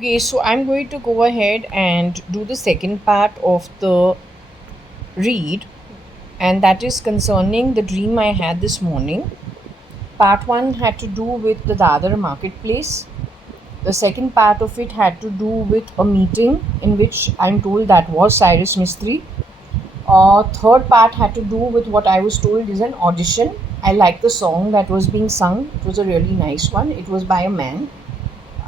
Okay, so I'm going to go ahead and do the second part of the read, and that is concerning the dream I had this morning. Part one had to do with the Dadar marketplace. The second part of it had to do with a meeting in which I'm told that was Cyrus Mistry. Third part had to do with what I was told is an audition. I liked the song that was being sung. It was a really nice one. It was by a man.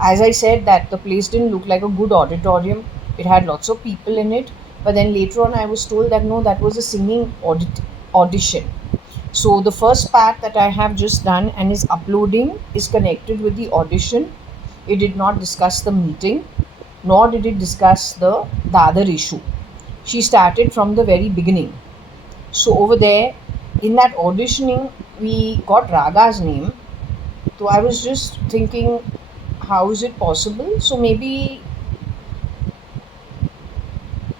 As I said, that the place didn't look like a good auditorium. It had lots of people in it. But then later on, I was told that no, that was a singing audition. So the first part that I have just done and is uploading is connected with the audition. It did not discuss the meeting, nor did it discuss the other issue. She started from the very beginning. So over there, in that auditioning, we got Raga's name. So I was just thinking, how is it possible? So maybe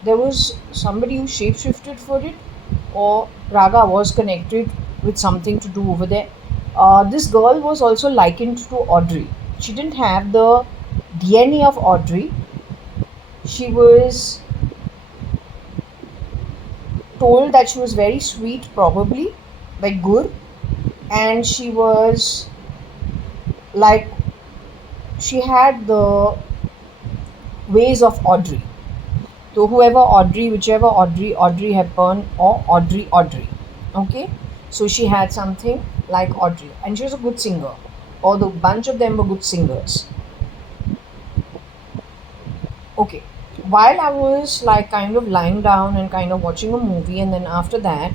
there was somebody who shapeshifted for it, or Raga was connected with something to do over there. This girl was also likened to Audrey. She didn't have the DNA of Audrey. She was told that she was very sweet, probably like Gur, and she was like she had the ways of Audrey. So whoever Audrey, whichever Audrey Hepburn or Audrey. Okay, so she had something like Audrey, and she was a good singer. Or the bunch of them were good singers. Okay, while I was like kind of lying down and kind of watching a movie, and then after that,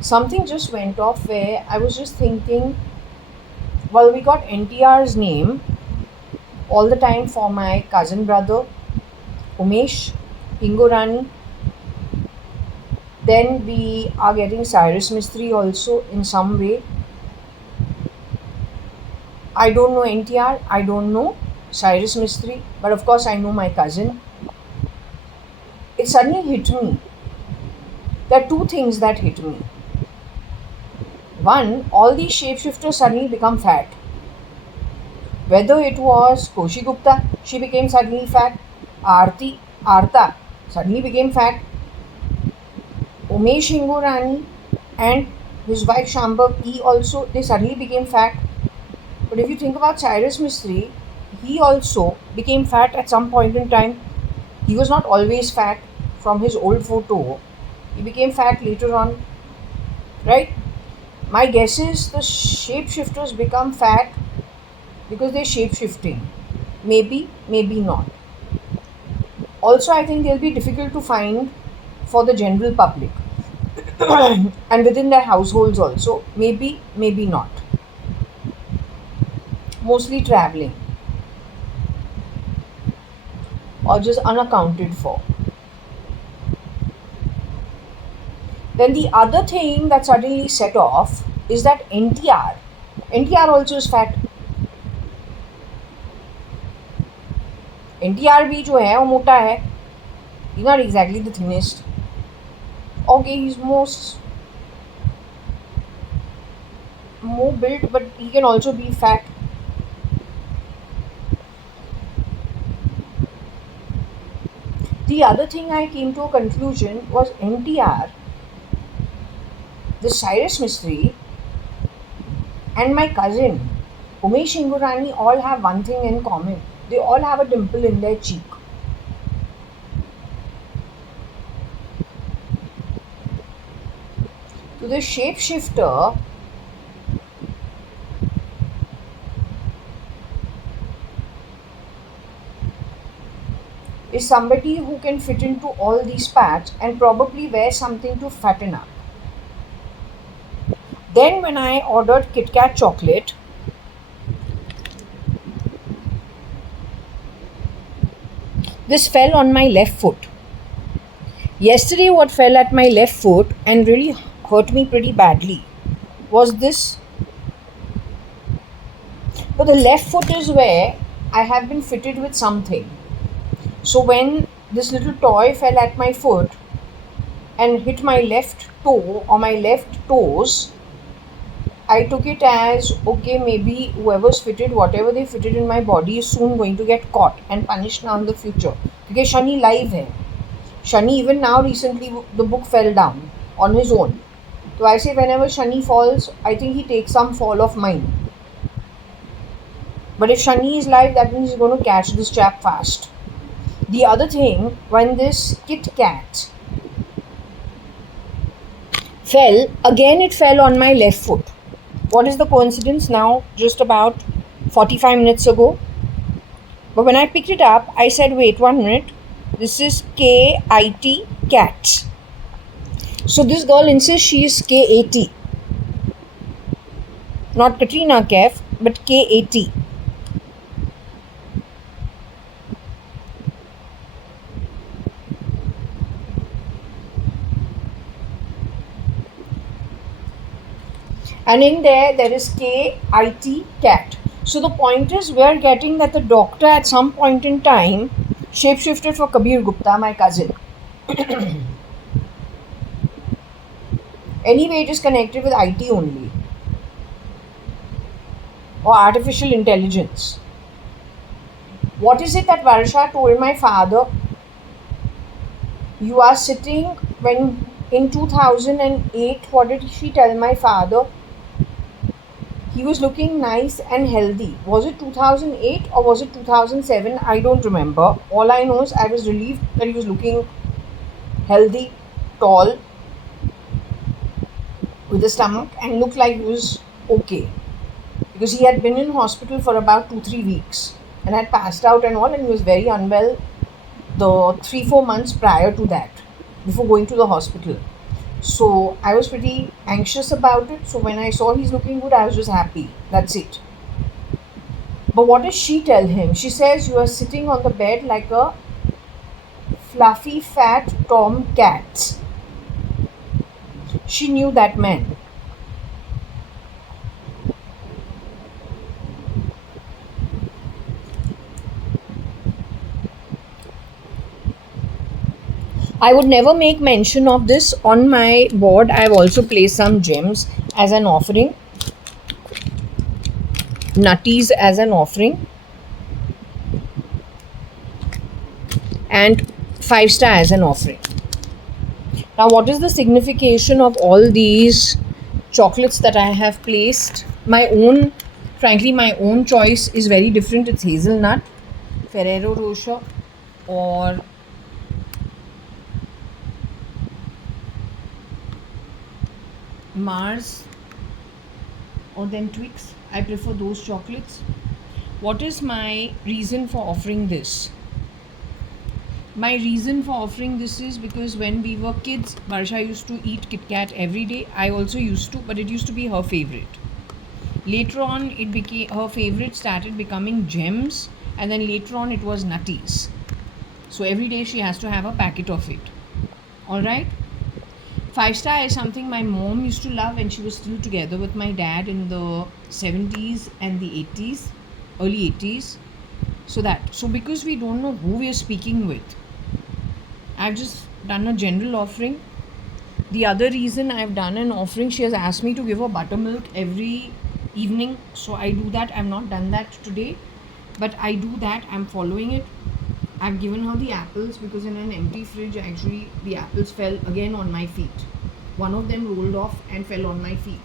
something just went off where I was just thinking, well, we got NTR's name all the time for my cousin brother, Umesh, Hingorani. Then we are getting Cyrus Mistry also in some way. I don't know NTR, I don't know Cyrus Mistry, but of course I know my cousin. It suddenly hit me. There are two things that hit me. One, all these shapeshifters suddenly become fat. Whether it was Koshi Gupta, she became suddenly fat. Arta suddenly became fat. Umesh Hingorani and his wife Shambhav E also, they suddenly became fat. But if you think about Cyrus Mistry, he also became fat at some point in time. He was not always fat from his old photo. He became fat later on, right? My guess is the shapeshifters become fat because they're shapeshifting. Maybe, maybe not. Also, I think they'll be difficult to find for the general public and within their households also. Maybe, maybe not. Mostly traveling or just unaccounted for. Then the other thing that suddenly set off is that NTR also is fat. NTR भी जो है वो मोटा है. He's not exactly the thinnest. Okay, he's more built, but he can also be fat. The other thing I came to a conclusion was NTR, the Cyrus Mistry, and my cousin Umesh Hingorani all have one thing in common. They all have a dimple in their cheek. So the shapeshifter is somebody who can fit into all these parts and probably wear something to fatten up. Then when I ordered Kit Kat chocolate, this fell on my left foot. Yesterday what fell at my left foot and really hurt me pretty badly was this. But the left foot is where I have been fitted with something. So when this little toy fell at my foot and hit my left toe or my left toes, I took it as okay, maybe whoever's fitted, whatever they fitted in my body is soon going to get caught and punished now in the future. Because Shani live hai. Shani, even now, recently, the book fell down on his own. So I say, whenever Shani falls, I think he takes some fall of mine. But if Shani is live, that means he's going to catch this chap fast. The other thing, when this Kit Kat fell, again it fell on my left foot. What is the coincidence now? Just about 45 minutes ago. But when I picked it up, I said, wait 1 minute. This is K-I-T, cat. So this girl insists she is K-A-T. Not Katrina Kaif, but K-A-T. And in there is K-I-T, cat. So the point is, we are getting that the doctor at some point in time shapeshifted for Kabir Gupta, my cousin. Anyway, it is connected with IT only. Or artificial intelligence. What is it that Varsha told my father? You are sitting when in 2008, what did she tell my father? He was looking nice and healthy. Was it 2008 or was it 2007? I don't remember. All I know is I was relieved that he was looking healthy, tall, with a stomach and looked like he was okay. Because he had been in hospital for about 2-3 weeks and had passed out and all, and he was very unwell the 3-4 months prior to that, before going to the hospital. So I was pretty anxious about it. So when I saw he's looking good, I was just happy. That's it. But what does she tell him? She says, you are sitting on the bed like a fluffy fat tomcat. She knew that man. I would never make mention of this. On my board, I've also placed some gems as an offering. Nutties as an offering. And 5-star as an offering. Now, what is the signification of all these chocolates that I have placed? Frankly, my own choice is very different. It's hazelnut, Ferrero Rocher, or Mars, or then Twix. I prefer those chocolates. What is my reason for offering this? My reason for offering this is because when we were kids, Barsha used to eat Kit Kat every day. I also used to, but it used to be her favorite. Later on, it became her favorite, started becoming gems, and then later on it was nutties. So every day she has to have a packet of it. Alright? 5-star is something my mom used to love when she was still together with my dad in the 70s and the 80s, early 80s. So because we don't know who we are speaking with, I've just done a general offering. The other reason I've done an offering, she has asked me to give her buttermilk every evening. So I do that. I've not done that today, but I do that. I'm following it. I've given her the apples because in an empty fridge, actually, the apples fell again on my feet. One of them rolled off and fell on my feet.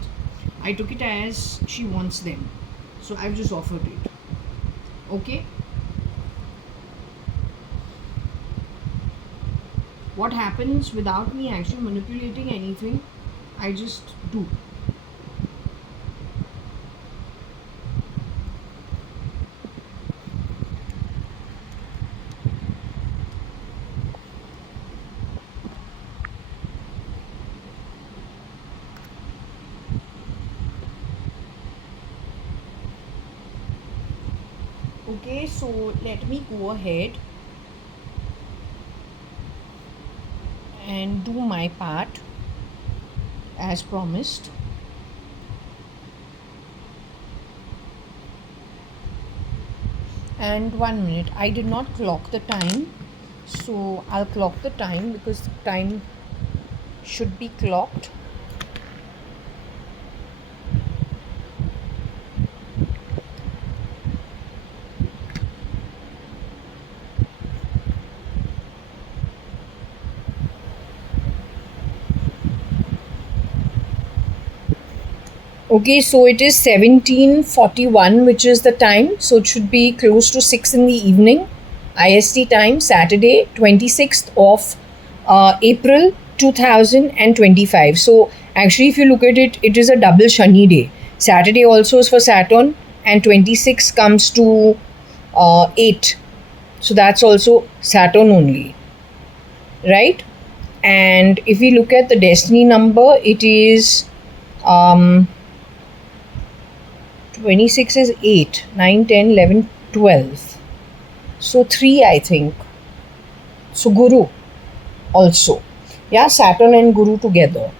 I took it as she wants them. So I've just offered it. Okay? What happens without me actually manipulating anything, I just do. Okay, so let me go ahead and do my part as promised. And 1 minute, I did not clock the time, so I'll clock the time because time should be clocked. Okay, so it is 17:41, which is the time. So it should be close to 6 in the evening, IST time, Saturday, 26th of April 2025. So actually, if you look at it, it is a double Shani day. Saturday also is for Saturn, and 26 comes to 8. So that's also Saturn only, right? And if we look at the destiny number, it is 26 is 8, 9, 10, 11, 12. So 3, I think. So Guru also. Yeah, Saturn and Guru together.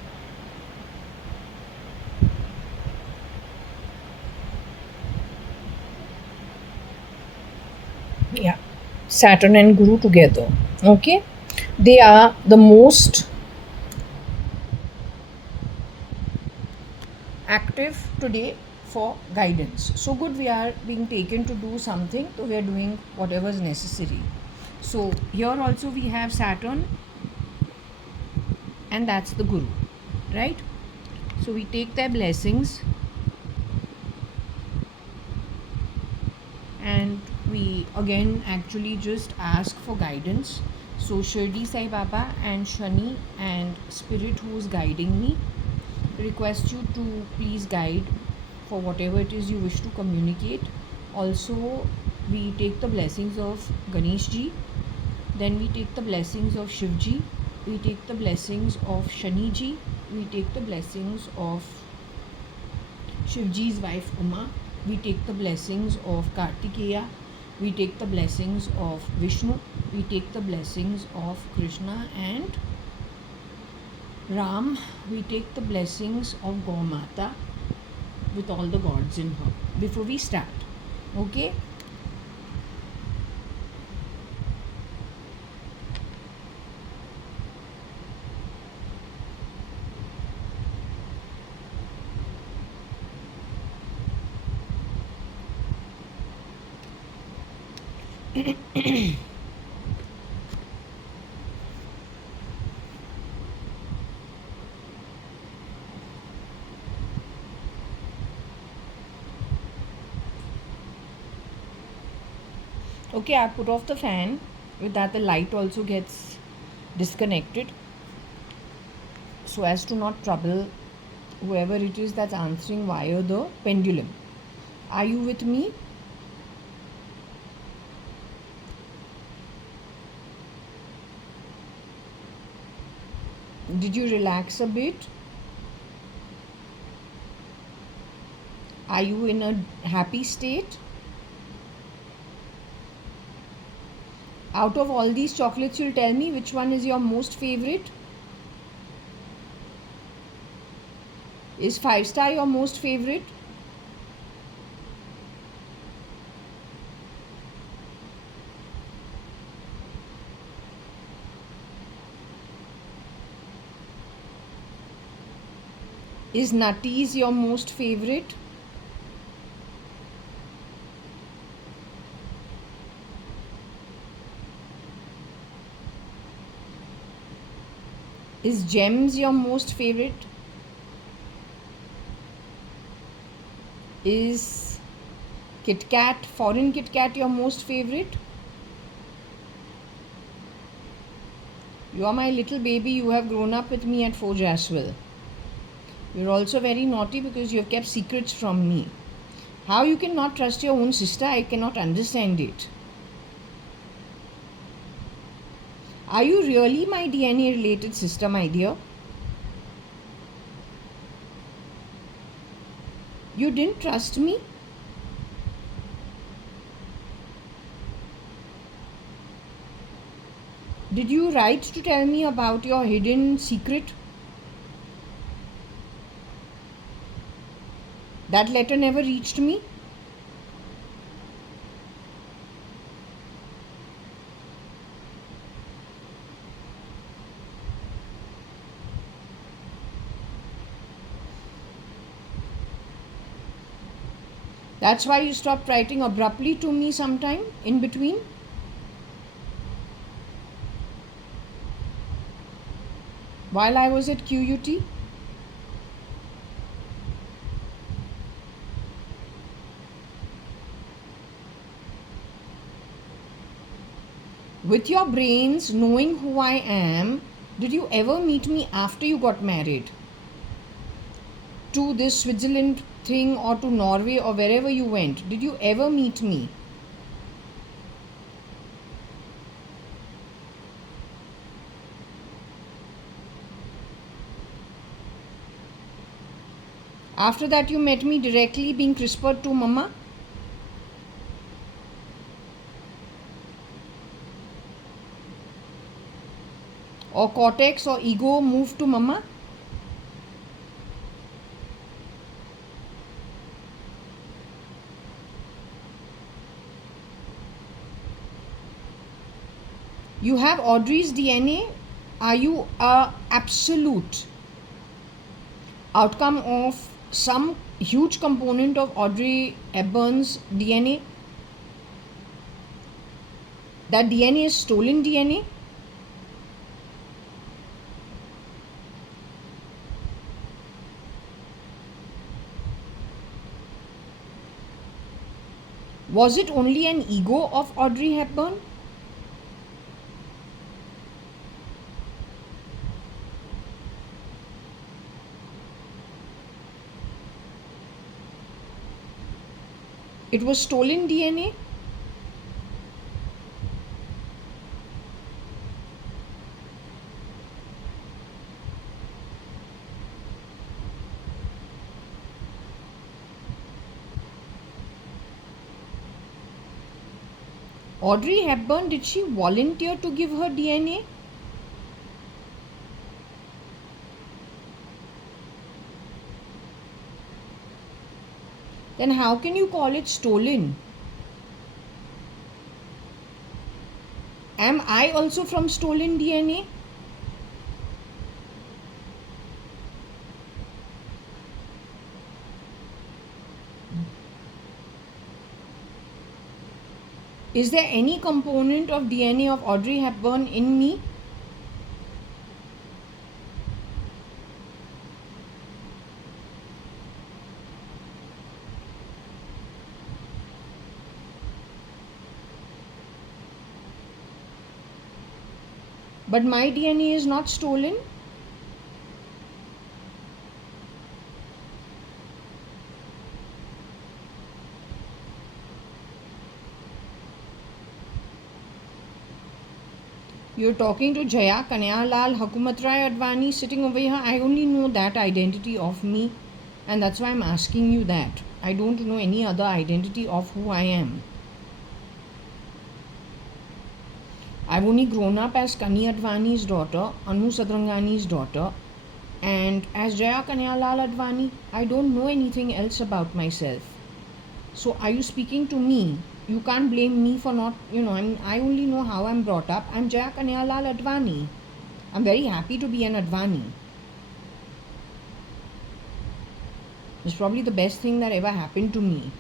Yeah, Saturn and Guru together. Okay. They are the most active today for guidance. So good, we are being taken to do something, so we are doing whatever is necessary. So here also we have Saturn, and that's the Guru, right? So we take their blessings and we again actually just ask for guidance. So Shirdi Sai Baba and Shani and Spirit who is guiding me, request you to please guide for whatever it is you wish to communicate. Also, we take the blessings of Ganesh ji, then we take the blessings of Shiv ji, we take the blessings of Shani ji, we take the blessings of Shiv ji's wife Uma, we take the blessings of Kartikeya, we take the blessings of Vishnu, we take the blessings of Krishna and Ram, we take the blessings of Gaumata with all the gods in her before we start. Okay? Okay, I put off the fan. With that, the light also gets disconnected so as to not trouble whoever it is that's answering via the pendulum. Are you with me? Did you relax a bit? Are you in a happy state? Out of all these chocolates, you'll tell me which one is your most favorite? Is 5-star your most favorite? Is Nutties your most favorite? Is Gems your most favorite? Is Kit Kat, foreign Kit Kat your most favorite? You are my little baby, you have grown up with me at Fort Jaswell. You're also very naughty because you have kept secrets from me. How you cannot trust your own sister, I cannot understand it. Are you really my DNA related sister, my dear? You didn't trust me? Did you write to tell me about your hidden secret? That letter never reached me. That's why you stopped writing abruptly to me sometime in between. While I was at QUT. With your brains knowing who I am, did you ever meet me after you got married? To this Switzerland thing or to Norway or wherever you went, did you ever meet me? After that, you met me directly being whispered to Mama? Or cortex or ego moved to Mama? You have Audrey's DNA. Are you a absolute outcome of some huge component of Audrey Hepburn's DNA? That DNA is stolen DNA? Was it only an ego of Audrey Hepburn? It was stolen DNA? Audrey Hepburn, did she volunteer to give her DNA? Then how can you call it stolen? Am I also from stolen DNA? Is there any component of DNA of Audrey Hepburn in me? But my DNA is not stolen. You're talking to Jaya Kanyalal Hakumatrai-Advani sitting over here. I only know that identity of me, and that's why I'm asking you that. I don't know any other identity of who I am. I've only grown up as Kani Advani's daughter, Anu Sadrangani's daughter, and as Jaya Kanyalal Advani, I don't know anything else about myself. So are you speaking to me? You can't blame me for not, I only know how I'm brought up. I'm Jaya Kanyalal Advani. I'm very happy to be an Advani. It's probably the best thing that ever happened to me.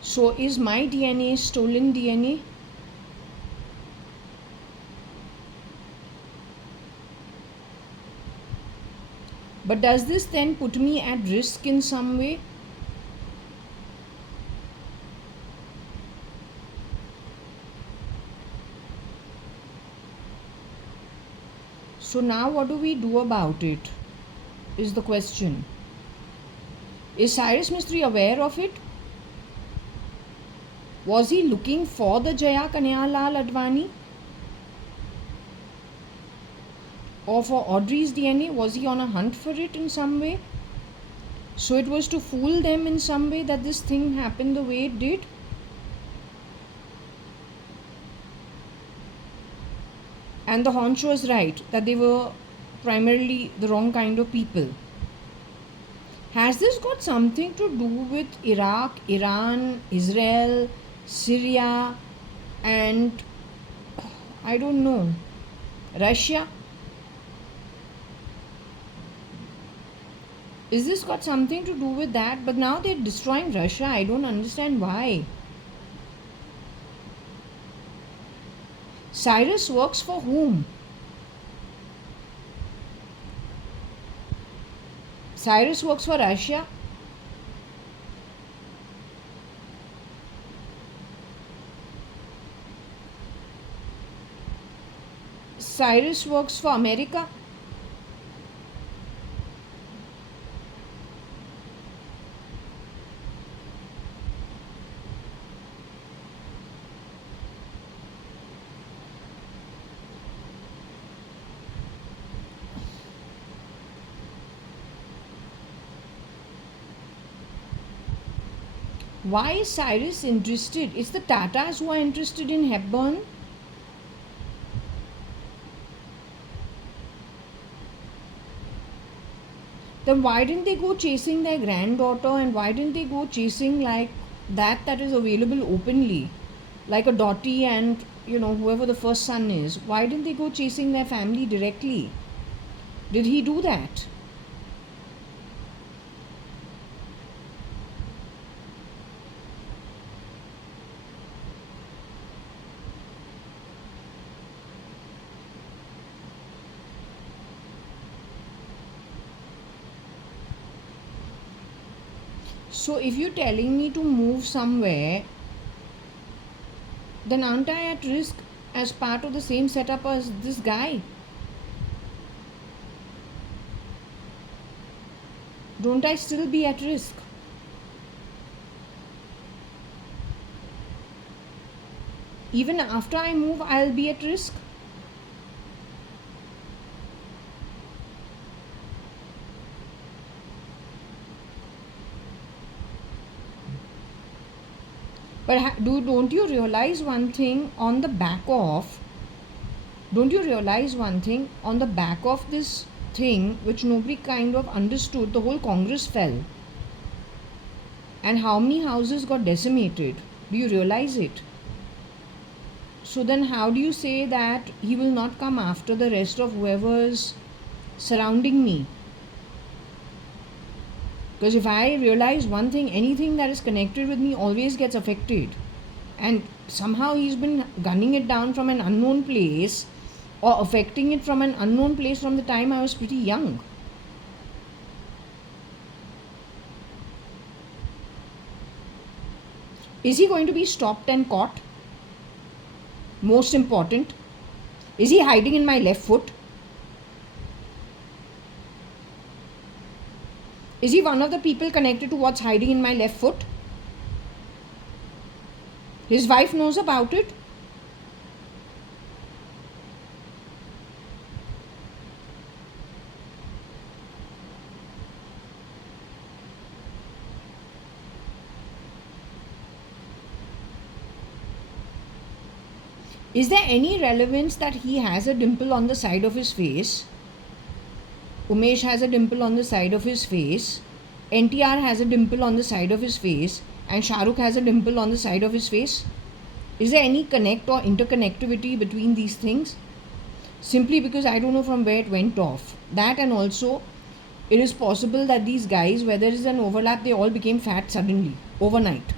So is my DNA stolen DNA? But does this then put me at risk in some way? So now what do we do about it? Is the question. Is Cyrus Mistry aware of it? Was he looking for the Jaya Kanyalal Advani? Or for Audrey's DNA? Was he on a hunt for it in some way? So it was to fool them in some way that this thing happened the way it did? And the Honch was right, that they were primarily the wrong kind of people. Has this got something to do with Iraq, Iran, Israel, Syria, and I don't know, Russia? Is this got something to do with that? But now they're destroying Russia. I don't understand why. Cyrus works for whom? Cyrus works for Russia. Cyrus works for America. Why is Cyrus interested? It's the Tatas who are interested in Hepburn. Then why didn't they go chasing their granddaughter, and why didn't they go chasing like that is available openly, like a Dottie and whoever the first son is? Why didn't they go chasing their family directly? Did he do that? So if you're telling me to move somewhere, then aren't I at risk as part of the same setup as this guy? Don't I still be at risk? Even after I move, I'll be at risk. But don't you realize one thing on the back of this thing, which nobody kind of understood? The whole Congress fell, and how many houses got decimated? Do you realize it? So then how do you say that he will not come after the rest of whoever's surrounding me? Because if I realize one thing, anything that is connected with me always gets affected. And somehow he's been gunning it down from an unknown place, or affecting it from an unknown place from the time I was pretty young. Is he going to be stopped and caught? Most important, is he hiding in my left foot? Is he one of the people connected to what's hiding in my left foot? His wife knows about it. Is there any relevance that he has a dimple on the side of his face? Umesh has a dimple on the side of his face. NTR has a dimple on the side of his face. And Shah Rukh has a dimple on the side of his face. Is there any connect or interconnectivity between these things? Simply because I don't know from where it went off. That, and also it is possible that these guys, where there is an overlap, they all became fat suddenly, overnight.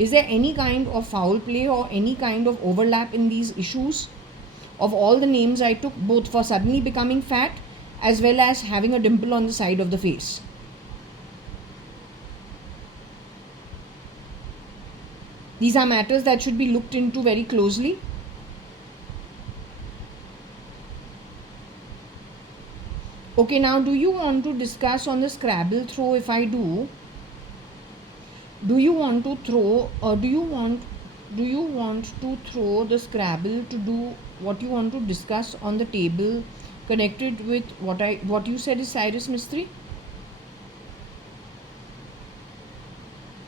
Is there any kind of foul play or any kind of overlap in these issues? Of all the names I took, both for suddenly becoming fat as well as having a dimple on the side of the face. These are matters that should be looked into very closely. Okay, now do you want to discuss on the Scrabble throw? If I do you want to throw, or do you want to throw the Scrabble to do what you want to discuss on the table connected with what you said is Cyrus Mistry?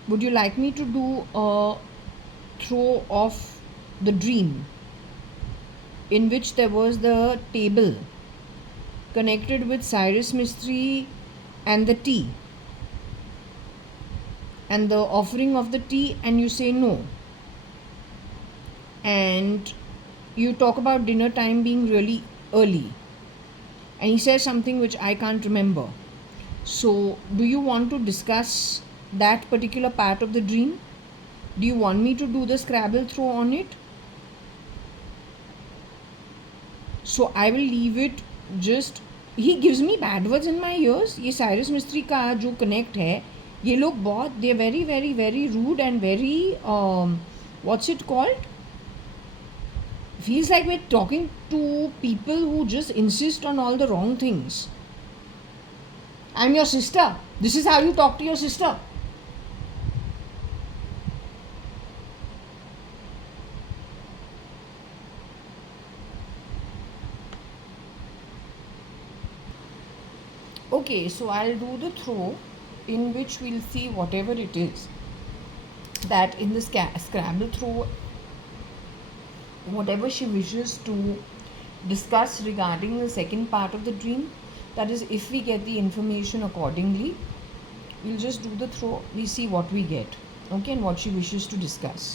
Would you like me to do a throw of the dream in which there was the table connected with Cyrus Mistry and the tea and the offering of the tea, and you say no, and you talk about dinner time being really early, and he says something which I can't remember. So do you want to discuss that particular part of the dream? Do you want me to do the Scrabble throw on it? So I will leave it just he gives me bad words in my ears. ये साइरस मिस्त्री का जो connect है, ये लोग बहुत, they very very very rude and very what's it called, feels like we're talking to people who just insist on all the wrong things. I'm your sister. This is how you talk to your sister. Okay, so I'll do the throw in which we'll see whatever it is that in the Scrabble throw, whatever she wishes to discuss regarding the second part of the dream, that is, if we get the information accordingly, we'll just do the throw, we see what we get, okay, and what she wishes to discuss.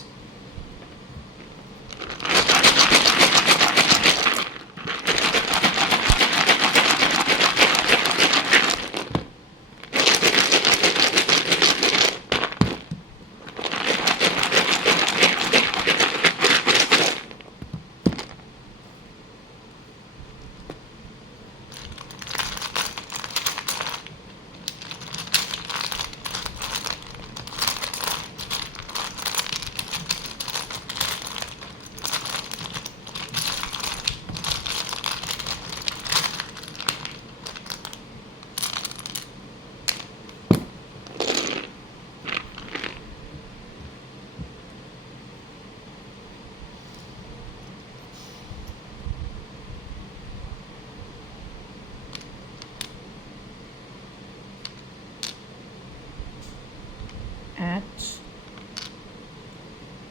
At,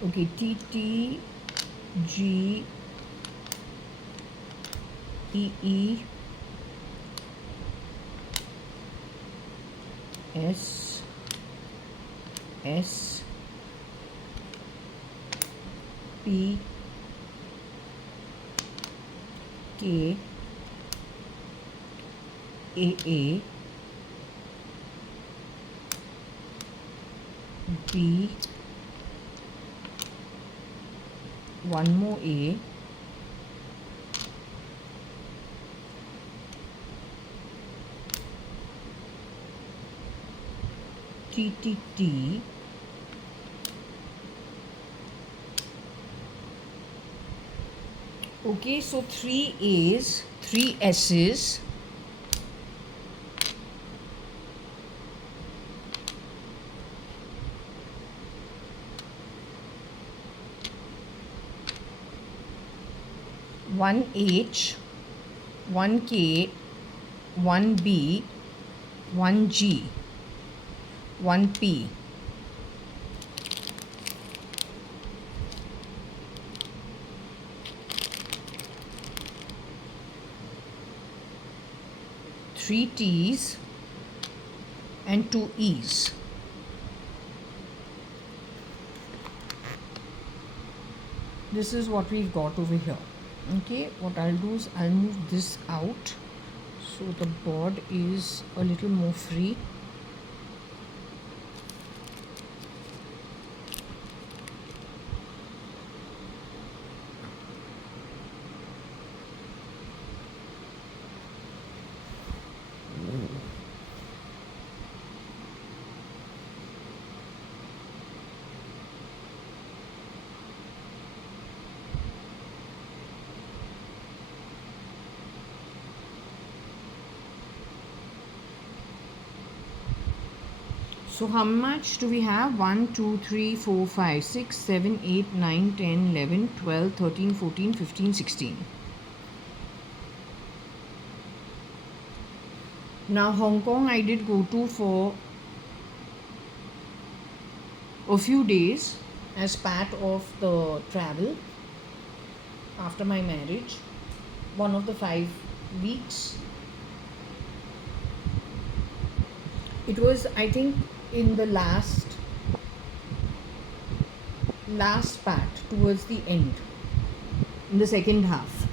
okay, T T G E E S S P K A B, one more A, T T T, okay, so 3 A's, 3 S's, one H, one K, one B, one G, one P, three T's and two E's. This is what we've got over here. Okay, what I'll do is I'll move this out so the board is a little more free. So how much do we have? 1, 2, 3, 4, 5, 6, 7, 8, 9, 10, 11, 12, 13, 14, 15, 16. Now Hong Kong I did go to for a few days as part of the travel after my marriage. One of the 5 weeks. It was, I think, in the last part, towards the end, in the second half.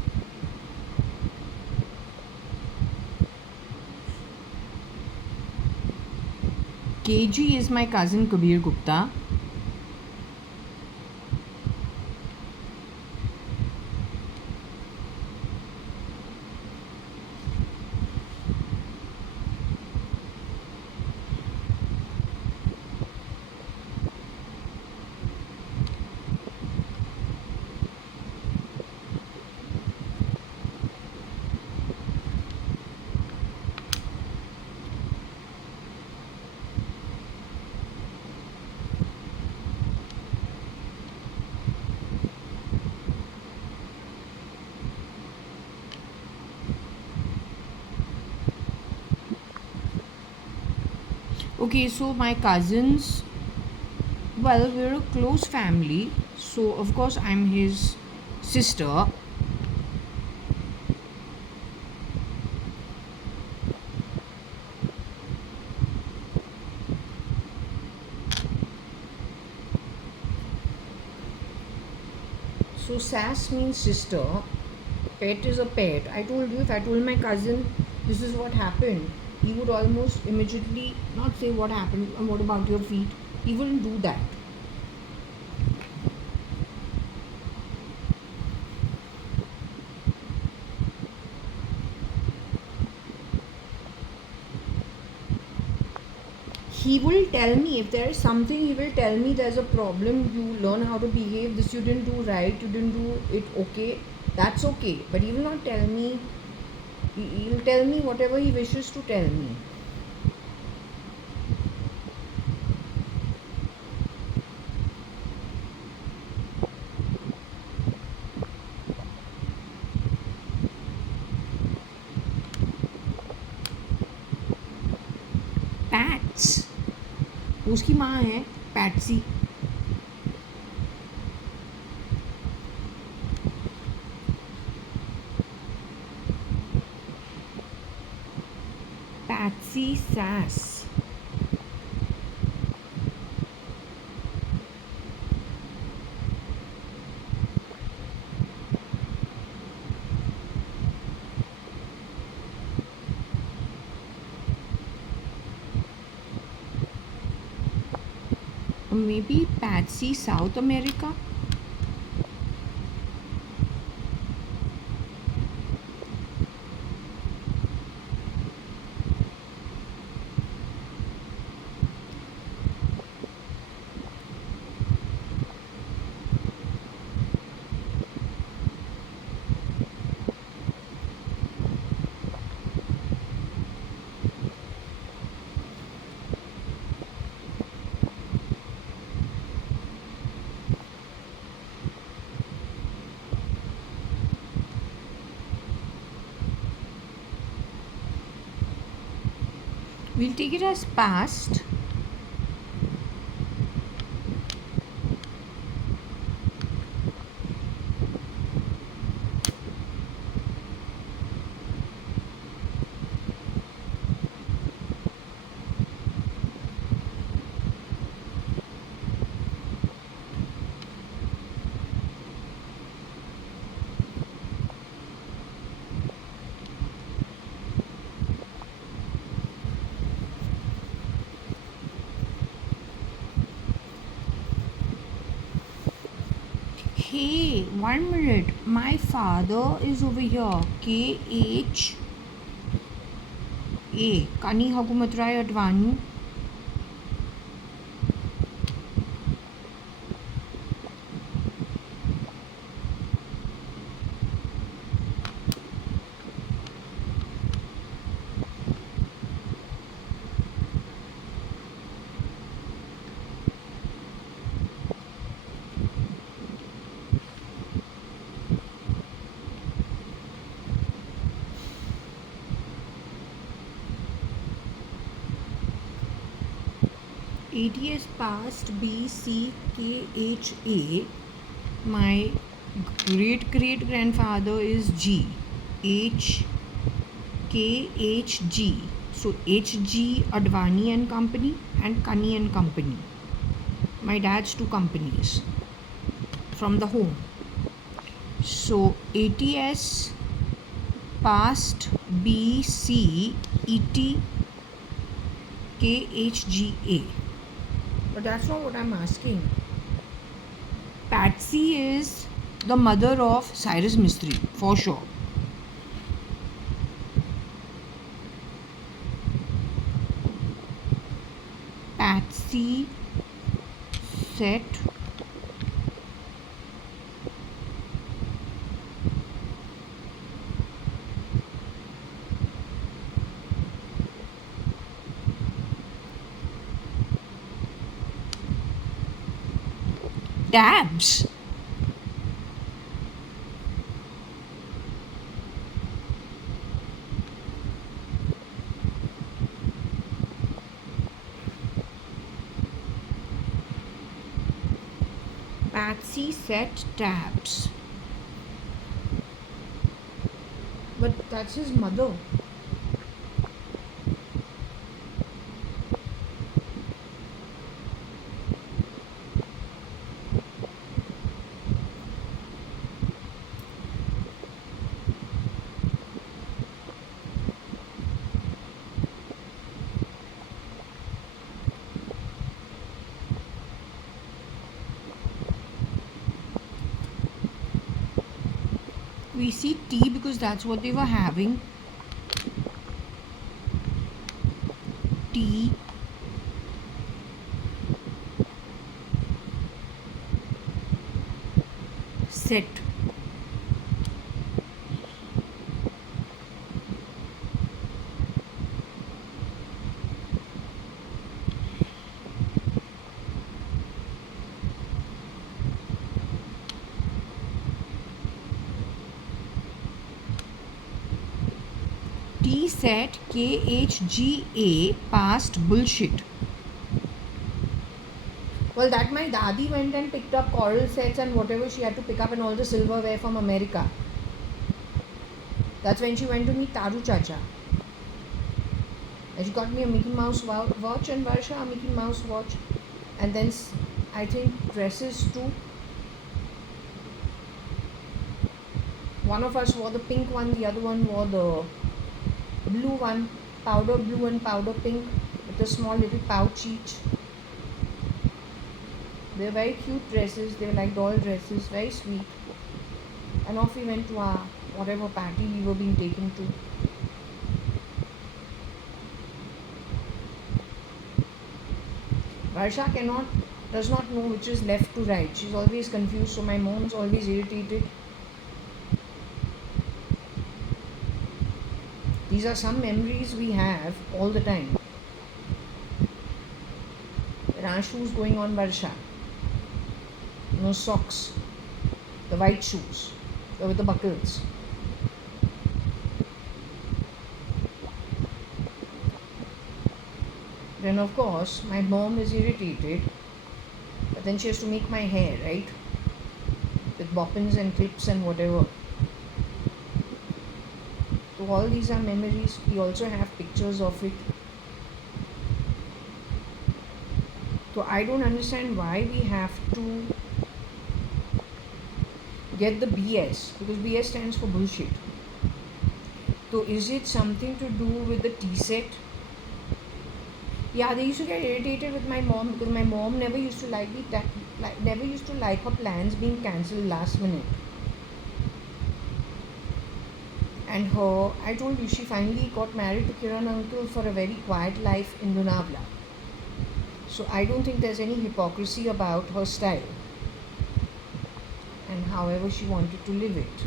KG is my cousin Kabir Gupta. Okay, so my cousins, well, we're a close family, so of course I'm his sister. So sass means sister, pet is a pet. I told you, if I told my cousin this is what happened, he would almost immediately not say what happened and what about your feet. He wouldn't do that. He will tell me if there is something, he will tell me there's a problem, you learn how to behave, this you didn't do right, you didn't do it okay, that's okay, but he will not tell me. He'll tell me whatever he wishes to tell me. Pets, उसकी माँ है Patsy. Patsy Sass. Maybe Patsy South America. We'll take it as past. Hey, 1 minute. My father is over here. KHA. Kani Hagumatrai Advani. ATS past BCKHA. My great great grandfather is G. HKHG. So HG Advani and Company and Kani and Company. My dad's two companies from the home. So ATS past BCETKHGA. But that's not what I'm asking. Patsy is the mother of Cyrus Mistry, for sure. Patsy set dabs. Patsy set tabs. But that's his mother. We see tea because that's what they were having. Tea. Set. T set KHGA past bullshit. Well, that my dadi went and picked up coral sets and whatever she had to pick up and all the silverware from America. That's when she went to meet Taru Chacha. And she got me a Mickey Mouse watch and Varsha a Mickey Mouse watch. And then I think dresses too. One of us wore the pink one, the other one wore the blue one, powder blue and powder pink with a small little pouch each. They were very cute dresses, they were like doll dresses, very sweet. And off we went to our whatever party we were being taken to. Varsha does not know which is left to right. She's always confused, so my mom's always irritated. These are some memories we have all the time. There are shoes going on Varsha. No socks. The white shoes. With the buckles. Then of course my mom is irritated. But then she has to make my hair, right? With bobbins and clips and whatever. So all these are memories. We also have pictures of it. So I don't understand why we have to get the BS, because BS stands for bullshit. So is it something to do with the tea set? Yeah, they used to get irritated with my mom because my mom never used to like her plans being cancelled last minute. And I told you, she finally got married to Kiran uncle for a very quiet life in Lunavla. So I don't think there's any hypocrisy about her style and however she wanted to live it.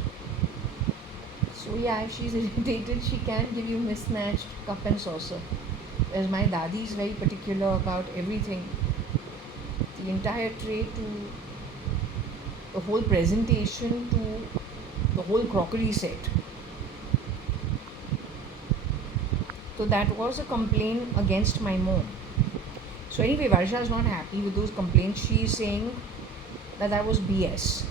So yeah, if she's irritated, she can give you mismatched cup and saucer. Whereas my dadi is very particular about everything. The entire tray to the whole presentation to the whole crockery set. So that was a complaint against my mom. So anyway, Varsha is not happy with those complaints. She is saying that was BS.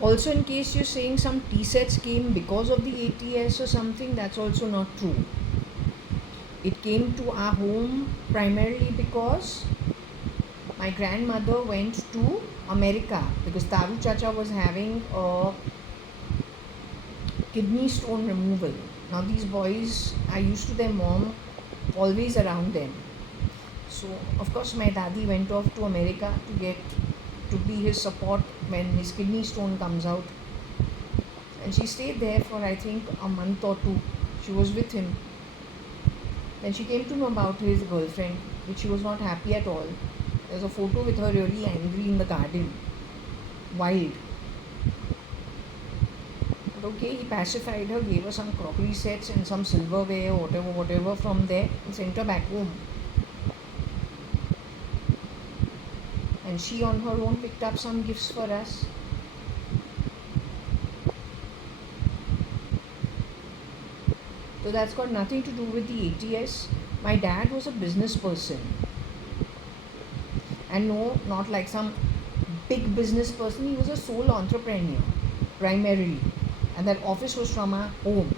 Also, in case you're saying some tea sets came because of the ATS or something, that's also not true. It came to our home primarily because my grandmother went to America because Taru Chacha was having a kidney stone removal. Now these boys are used to their mom always around them. So of course my daddy went off to America to be his support when his kidney stone comes out. And she stayed there for I think a month or two. She was with him. Then she came to know about his girlfriend, which she was not happy at all. There's a photo with her really angry in the garden. Wild. But okay, he pacified her, gave her some crockery sets and some silverware, whatever from there, and sent her back home. And she on her own picked up some gifts for us. So that's got nothing to do with the ATS. My dad was a business person, and no, not like some big business person. He was a sole entrepreneur primarily, and that office was from our home.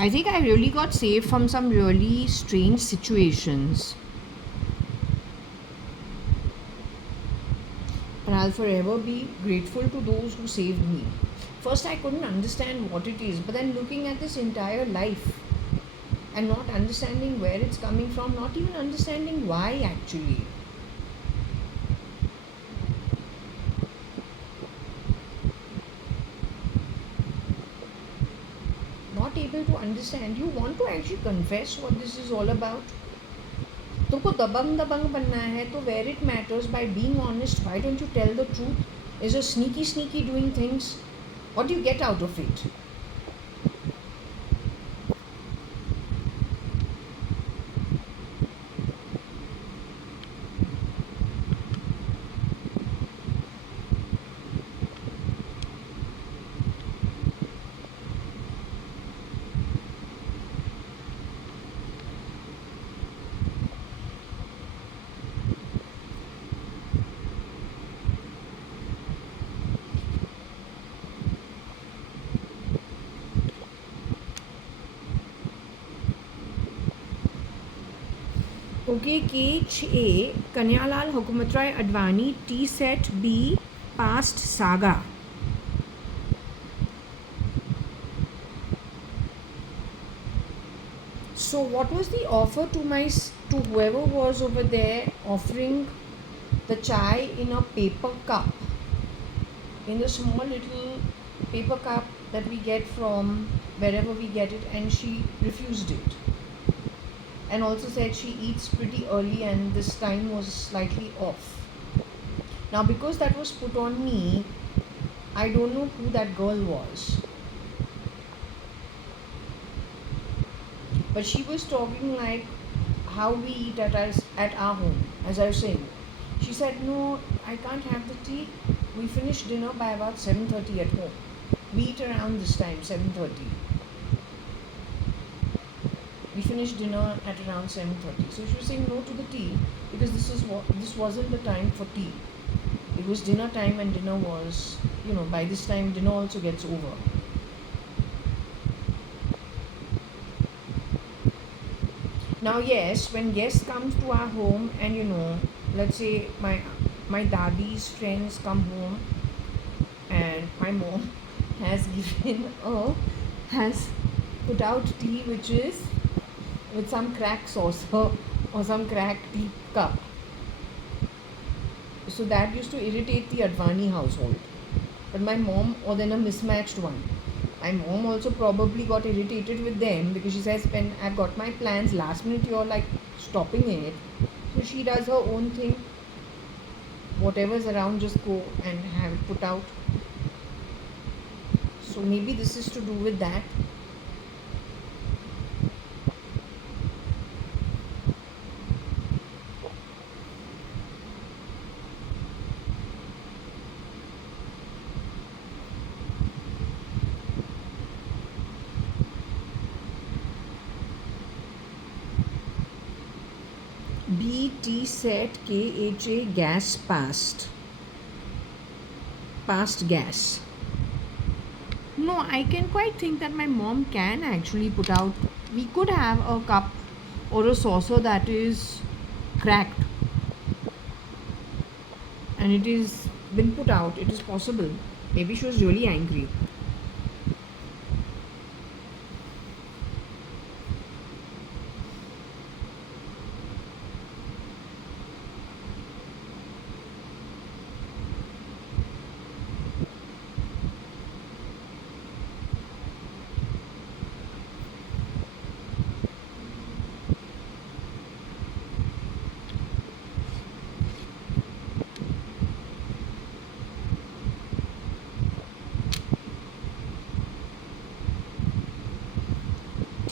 I think I really got saved from some really strange situations, and I'll forever be grateful to those who saved me. First, I couldn't understand what it is, but then looking at this entire life and not understanding where it's coming from, not even understanding why actually. Not able to understand. You want to actually confess what this is all about? तुमको दबंग दबंग बनना है तो where it matters by being honest, why don't you tell the truth? Is a sneaky doing things? What do you get out of it? Okay, KHA, Kanyalal Hukumatrai Advani, T set B, past saga. So, what was the offer to whoever was over there offering the chai in a paper cup, in the small little paper cup that we get from wherever we get it, and she refused it, and also said she eats pretty early and this time was slightly off. Now, because that was put on me, I don't know who that girl was, but she was talking like how we eat at our home. As I was saying, she said, "No, I can't have the tea. We finish dinner by about 7:30 at home. We eat around this time, 7:30. We finished dinner at around 7:30." So she was saying no to the tea because this wasn't the time for tea. It was dinner time, and dinner was, by this time dinner also gets over. Now, yes, when guests come to our home, and let's say my dadi's friends come home, and my mom has has put out tea which is with some crack saucer or some crack tea cup. So that used to irritate the Advani household. But my mom, or then a mismatched one. My mom also probably got irritated with them because she says, when I've got my plans, last minute you're like stopping it. So she does her own thing. Whatever's around, just go and have it put out. So maybe this is to do with that. BT set KHA gas past gas. No, I can quite think that my mom can actually put out. We could have a cup or a saucer that is cracked and it is been put out. It is possible. Maybe she was really angry.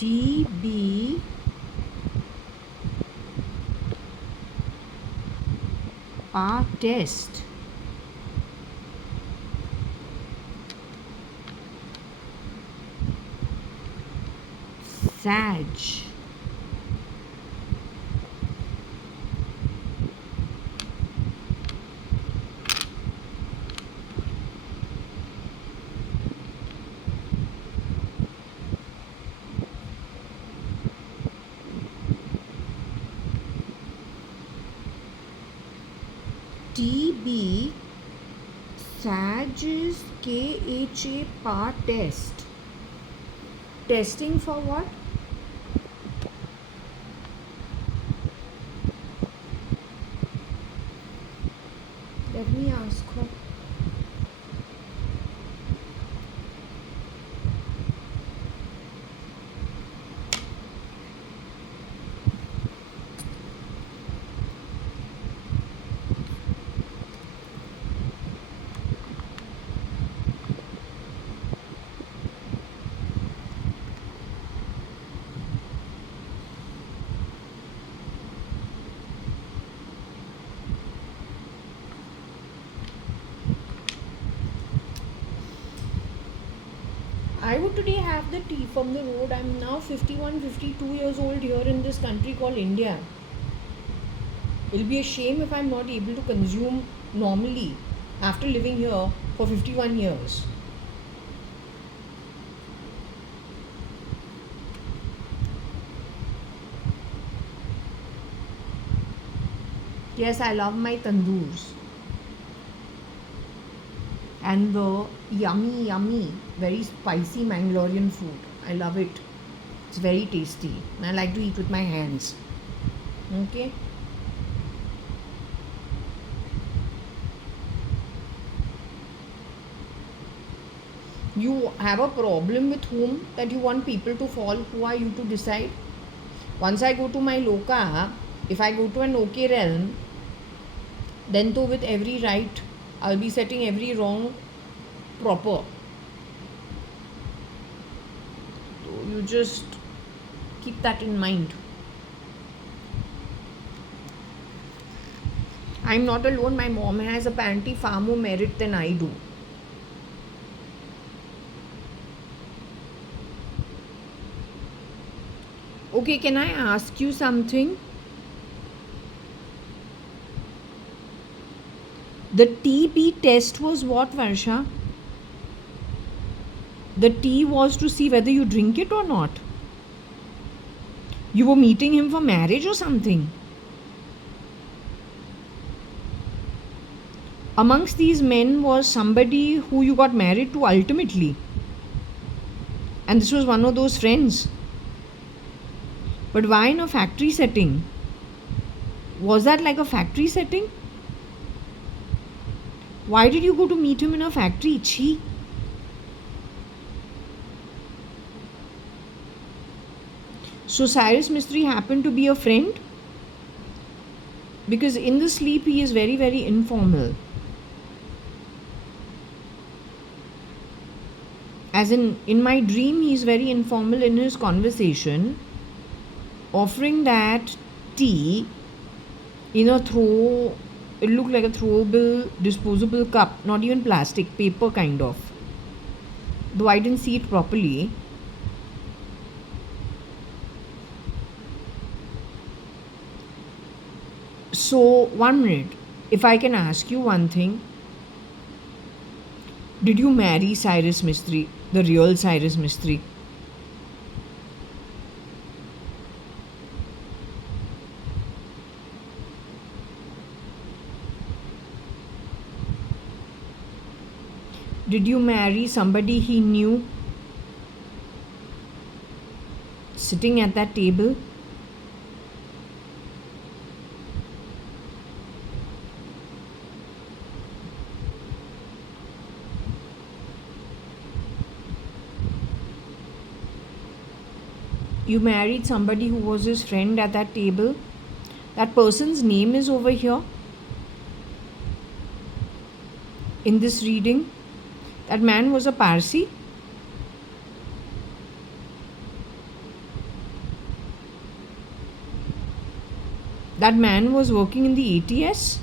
TB test. Sag. TB SAG's KHA test. Testing for what? Let me ask her. I would today have the tea from the road. I'm now 51, 52 years old here in this country called India. It'll be a shame if I'm not able to consume normally after living here for 51 years. Yes, I love my tandoors. And the yummy, very spicy Mangalorean food. I love it. It's very tasty. I like to eat with my hands. Okay. You have a problem with whom that you want people to fall? Who are you to decide? Once I go to my loka, if I go to an okay realm, then to with every right, I'll be setting every wrong proper. So you just keep that in mind. I'm not alone. My mom has apparently far more merit than I do. Okay, can I ask you something? The TB test was what, Varsha? The T was to see whether you drink it or not. You were meeting him for marriage or something. Amongst these men was somebody who you got married to ultimately. And this was one of those friends. But why in a factory setting? Was that like a factory setting? Why did you go to meet him in a factory? Chhi. So Cyrus Mistry happened to be a friend? Because in the sleep he is very, very informal. As in my dream he is very informal in his conversation, offering that tea in a it looked like a throwable, disposable cup, not even plastic, paper kind of. Though I didn't see it properly. So, 1 minute, if I can ask you one thing. Did you marry Cyrus Mistry, the real Cyrus Mistry? Did you marry somebody he knew sitting at that table? You married somebody who was his friend at that table? That person's name is over here in this reading. That man was a Parsi. That man was working in the ATS?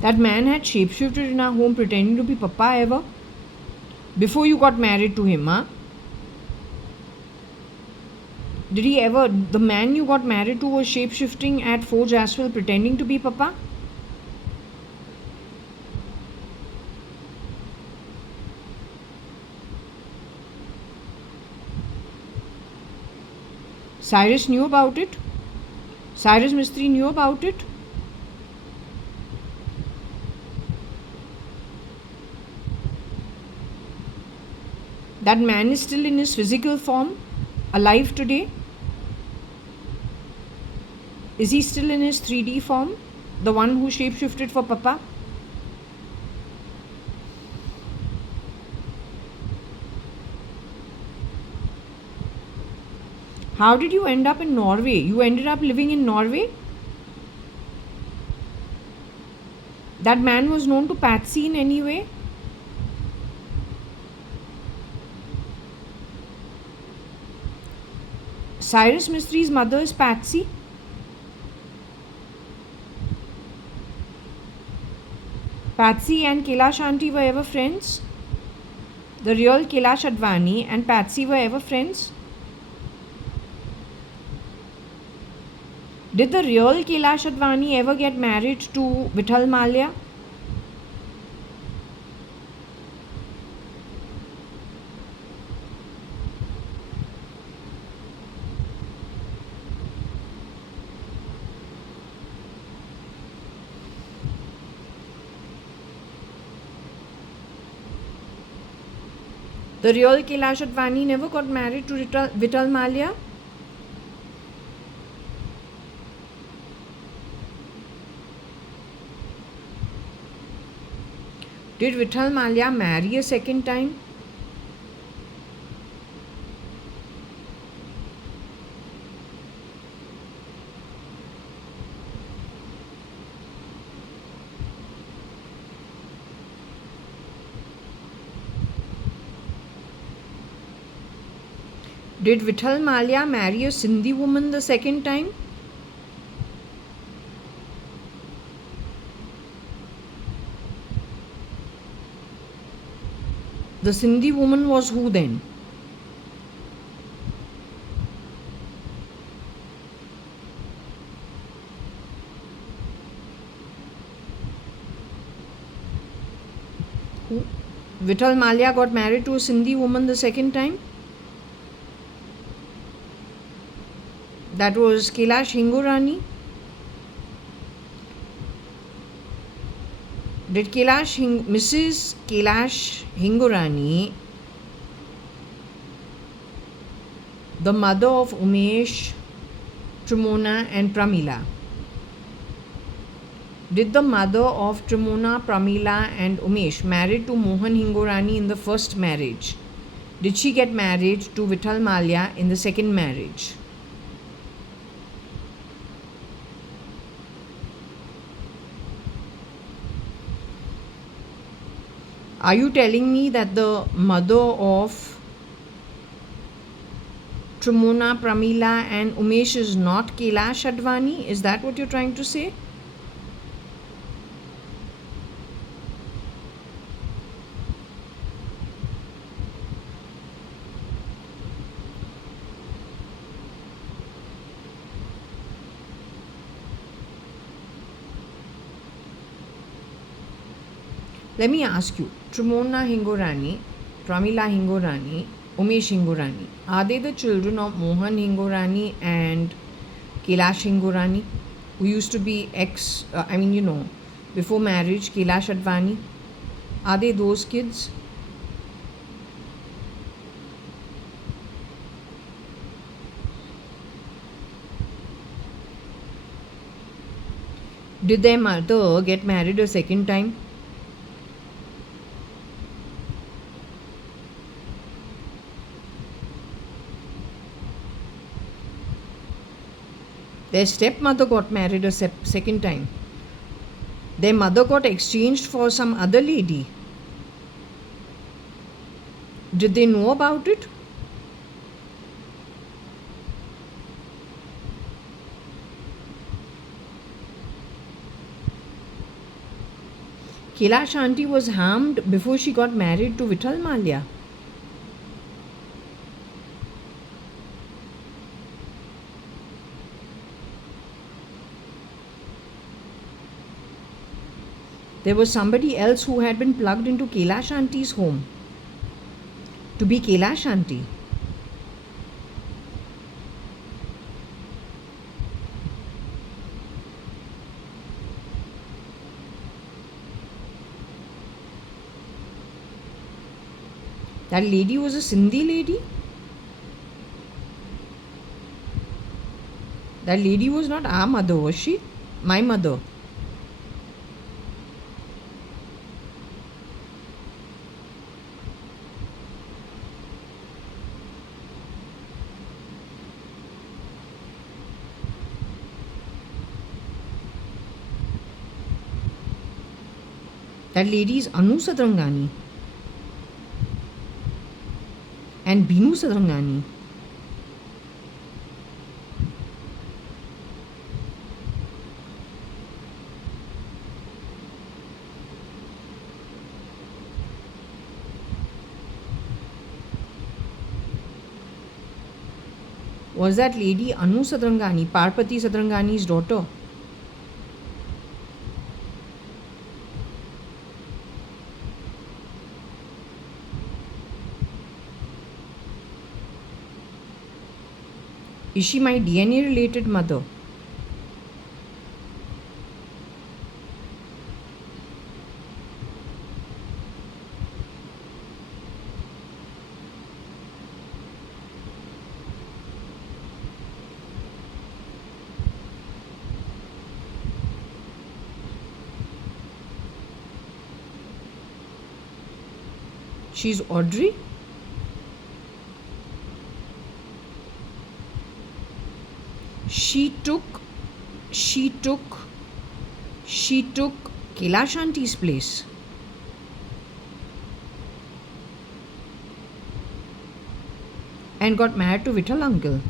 That man had shapeshifted in our home pretending to be Papa ever? Before you got married to him, huh? Did he ever, the man you got married to was shapeshifting at Forge as well, pretending to be Papa? Cyrus knew about it? Cyrus Mistry knew about it? That man is still in his physical form, alive today? Is he still in his 3D form? The one who shapeshifted for Papa? How did you end up in Norway? You ended up living in Norway? That man was known to Patsy in any way? Cyrus Mistry's mother is Patsy? Patsy and Kailash auntie were ever friends? The real Kailash.ADVANI and Patsy were ever friends? Did the real Kailash.ADVANI ever get married to Vithal Mallya? The real Kailash.ADVANI never got married to Vithal Mallya? Did Vithal Mallya marry a second time? Did Vithal Mallya marry a Sindhi woman the second time? The Sindhi woman was who then? Who? Vithal Mallya got married to a Sindhi woman the second time? That was Kailash Hingorani. Did Mrs. Kailash Hingorani, the mother of Umesh, Trimona and Pramila, did the mother of Trimona, Pramila and Umesh married to Mohan Hingorani in the first marriage? Did she get married to Vithal Mallya in the second marriage? Are you telling me that the mother of Trimona, Pramila and Umesh is not Kailash.ADVANI? Is that what you're trying to say? Let me ask you, Trimona Hingorani, Pramila Hingorani, Umesh Hingorani, are they the children of Mohan Hingorani and Kailash Hingorani, who used to be before marriage, Kailash.ADVANI? Are they those kids? Did their mother get married a second time? Their stepmother got married a second time. Their mother got exchanged for some other lady. Did they know about it? Kailash Aunty was harmed before she got married to Vithal Malia. There was somebody else who had been plugged into Kailash Auntie's home to be Kailash Auntie. That lady was a Sindhi lady. That lady was not our mother, was she? My mother. That lady is Anu Sadrangani and Binu Sadrangani. Was that lady Anu Sadrangani, Parpati Sadrangani's daughter? Is she my DNA related mother? She's Audrey? She took Kailash Auntie's place. And got married to Vithal uncle.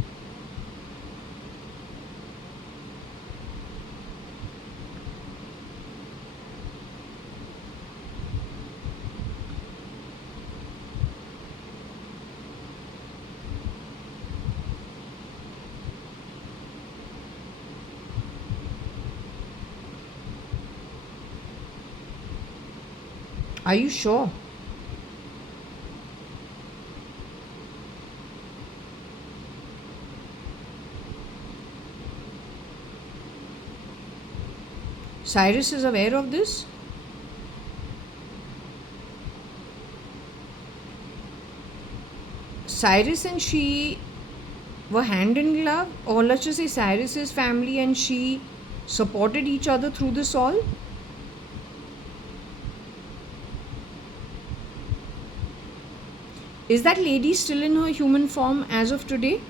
Are you sure? Cyrus is aware of this? Cyrus and she were hand in glove, or let's just say Cyrus's family and she supported each other through this all? Is that lady still in her human form as of today?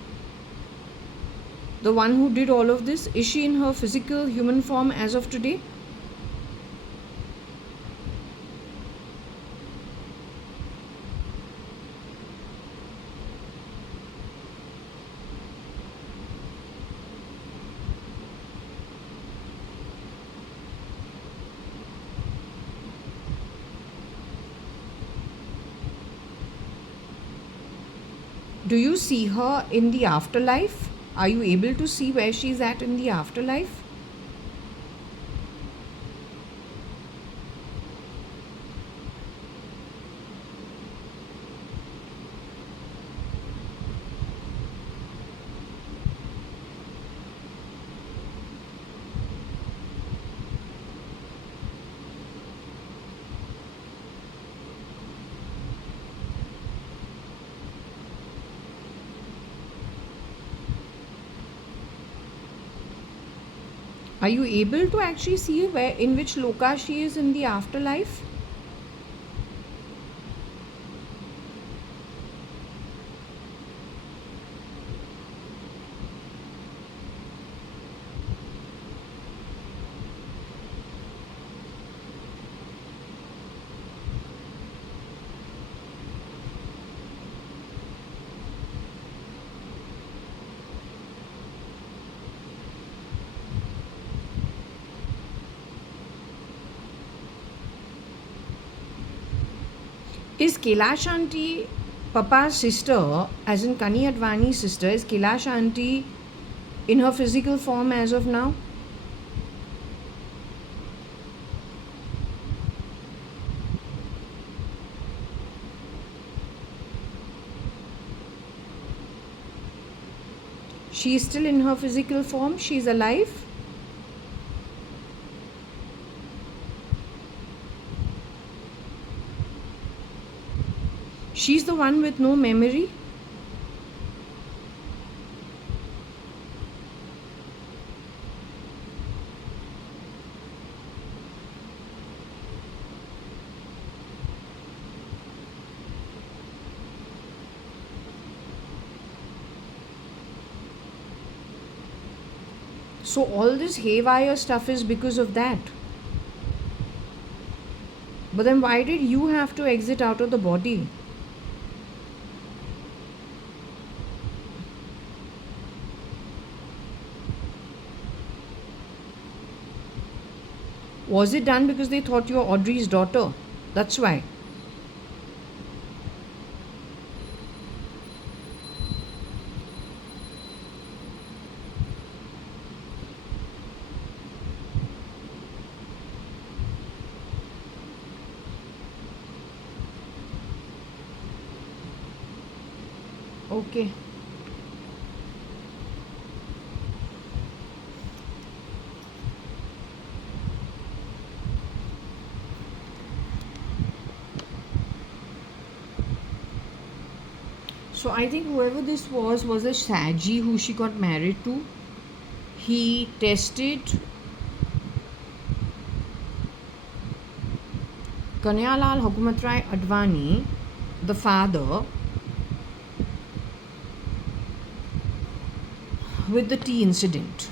The one who did all of this, is she in her physical human form as of today? Do you see her in the afterlife? Are you able to see where she's at in the afterlife? Are you able to actually see where, in which loka she is in the afterlife? Is Kailash Aunty Papa's sister, as in Kani Advani's sister, is Kailash Aunty in her physical form as of now? She is still in her physical form? She is alive? She's the one with no memory? So all this haywire stuff is because of that. But then why did you have to exit out of the body? Was it done because they thought you were Audrey's daughter? That's why. Okay. So I think whoever this was a Saji who she got married to. He tested Kanyalal Hukumatrai Advani, the father, with the tea incident.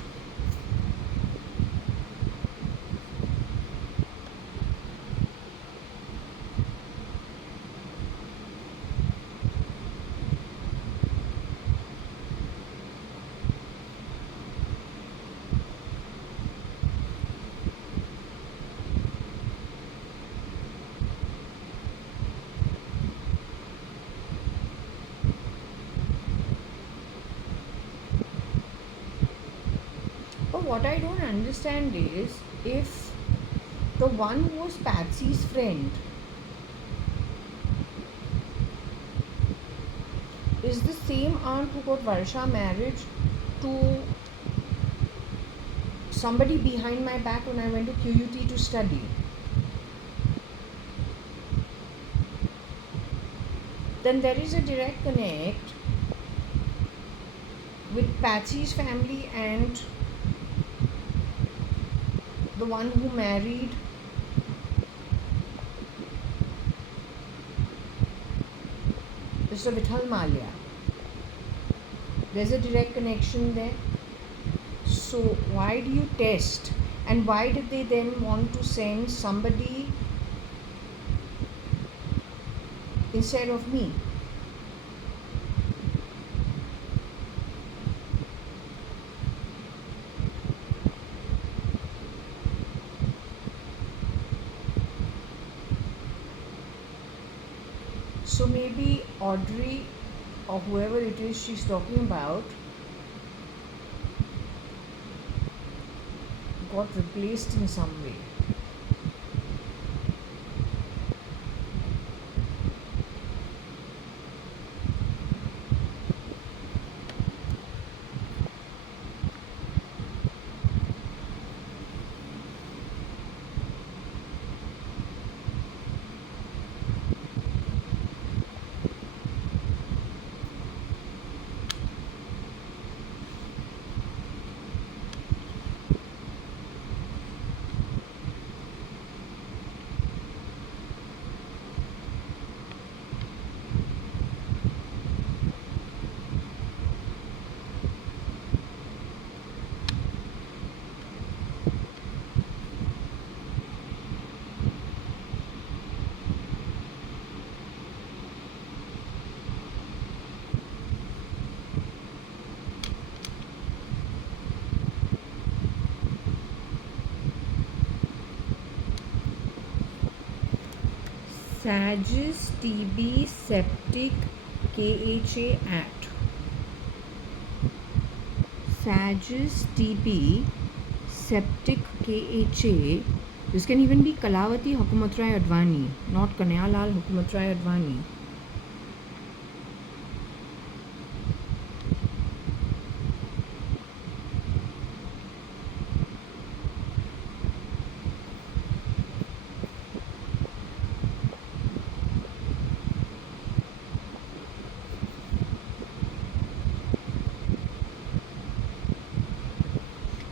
But what I don't understand is if the one who was Patsy's friend is the same aunt who got Varsha married to somebody behind my back when I went to QUT to study. Then there is a direct connect with Patsy's family and the one who married Mr. Vithal Malia. There's a direct connection there. So why do you test? And why did they then want to send somebody instead of me? So maybe Audrey or whoever it is she's talking about got replaced in some way. Sagis TB septic KHA at. Sagis TB septic KHA. This can even be Kalavati Hukumatrai Advani, not Kanyalal Hukumatrai Advani.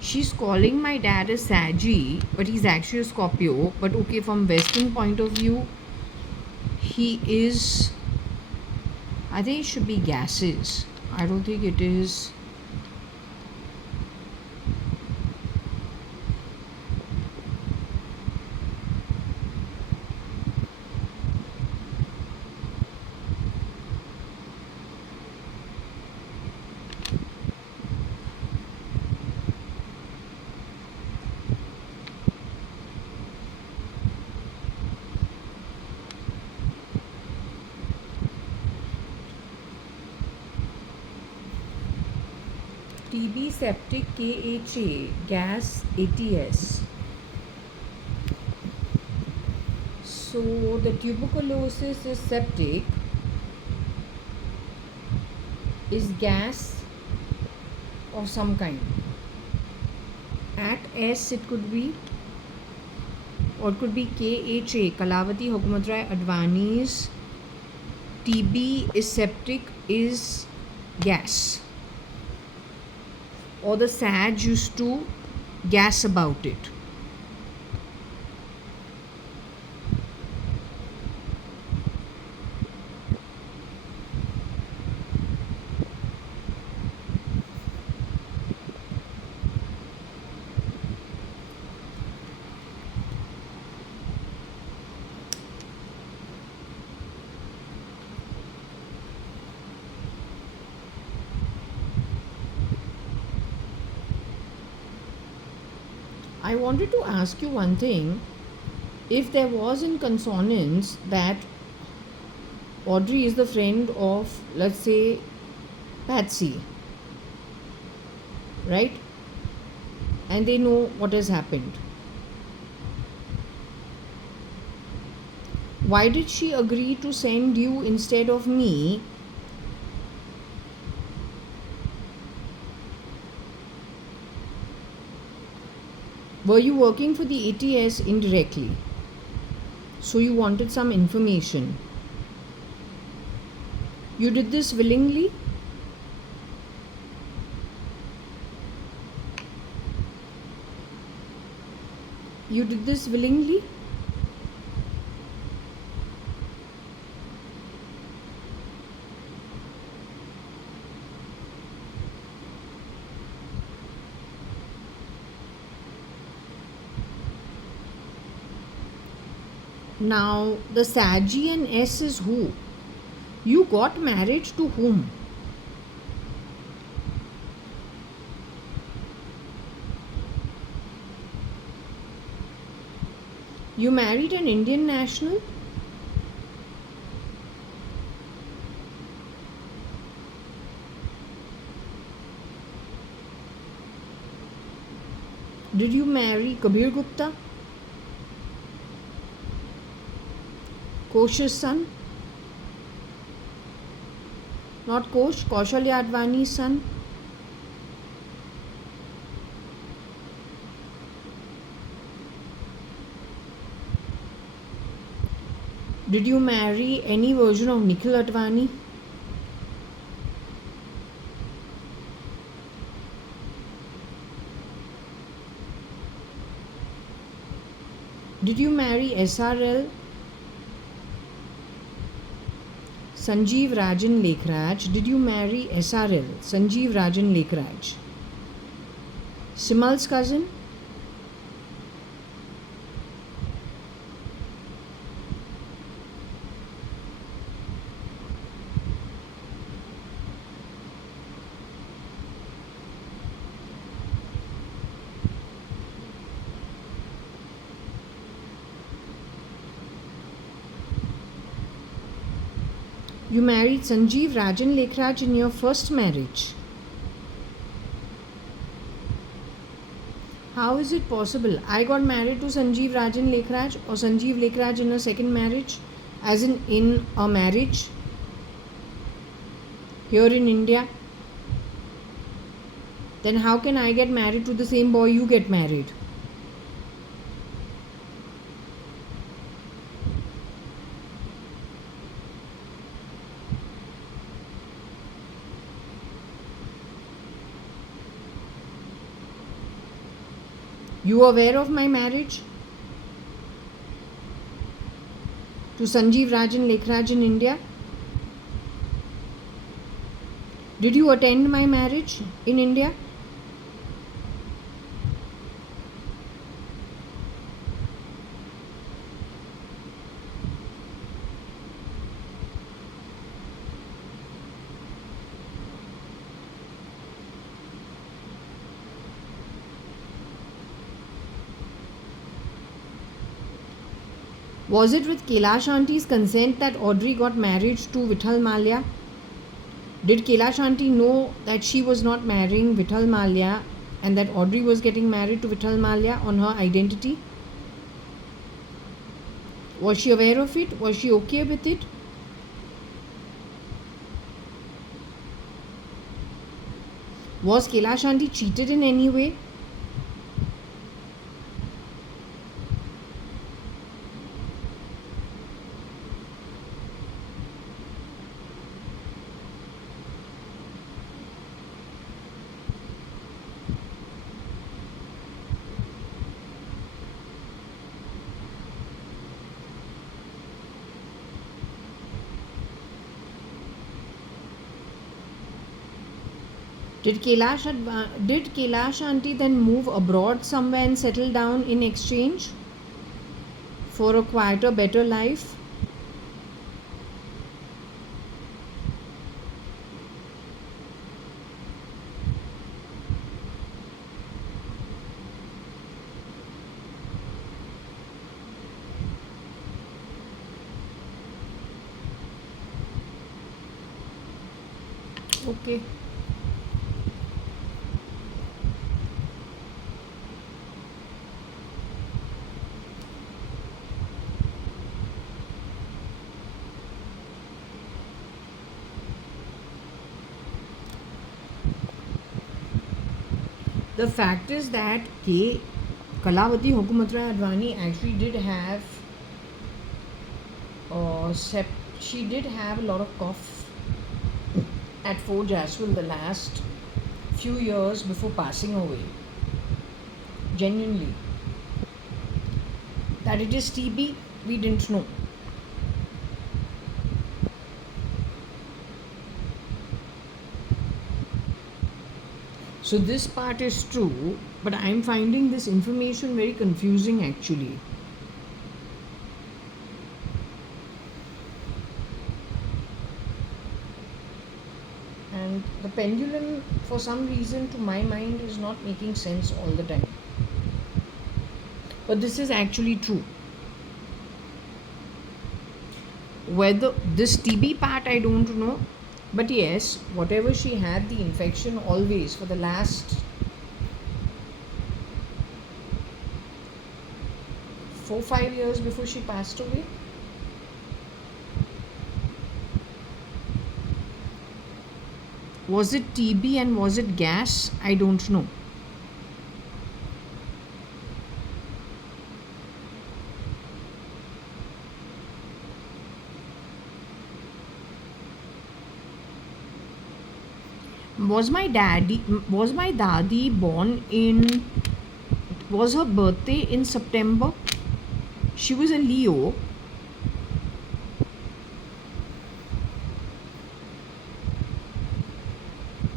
She's calling my dad a Saggy, but he's actually a Scorpio. But okay, from Western point of view, he is. I think it should be gases. I don't think it is. TB septic KHA gas ATS. So the tuberculosis is septic, is gas of some kind. At S it could be, or it could be KHA, Kalavati Hukumatrai Advani's TB is septic, is gas. Or the SAG used to gas about it. I wanted to ask you one thing. If there was in consonance that Audrey is the friend of, let's say, Patsy, right? And they know what has happened. Why did she agree to send you instead of me? Were you working for the ATS indirectly? So you wanted some information. You did this willingly? You did this willingly? Now, the Saggy and S is who? You got married to whom? You married an Indian national? Did you marry Kabir Gupta? Kosh's son? Not Kosh, JAYA.ADVANI's son? Did you marry any version of Nikhil Advani? Did you marry SRL? Sanjeev Rajan Lekhraj. Did you marry SRL? Sanjeev Rajan Lekhraj. Simal's cousin? You married Sanjeev Rajan Lekhraj in your first marriage. How is it possible? I got married to Sanjeev Rajan Lekhraj or Sanjeev Lekhraj in a second marriage, as in a marriage here in India. Then how can I get married to the same boy you get married? You are aware of my marriage to Sanjeev Rajan Lekhraj in India? Did you attend my marriage in India? Was it with Kailash Auntie's consent that Audrey got married to Vithal Malia? Did Kailash Auntie know that she was not marrying Vithal Malia and that Audrey was getting married to Vithal Malia on her identity? Was she aware of it? Was she okay with it? Was Kailash Auntie cheated in any way? Did Kailash Auntie then move abroad somewhere and settle down in exchange for a quieter, better life? Okay. The fact is that Kalavati JAYA.ADVANI actually did have she did have a lot of cough at Forge as well the last few years before passing away. Genuinely. That it is TB, we didn't know. So this part is true, but I am finding this information very confusing actually. And the pendulum, for some reason, to my mind, is not making sense all the time. But this is actually true. Whether this TB part, I don't know. But yes, whatever she had, the infection always for the last 4-5 years before she passed away. Was it TB and was it gas? I don't know. Was my dadi born in, was her birthday in September? She was a Leo.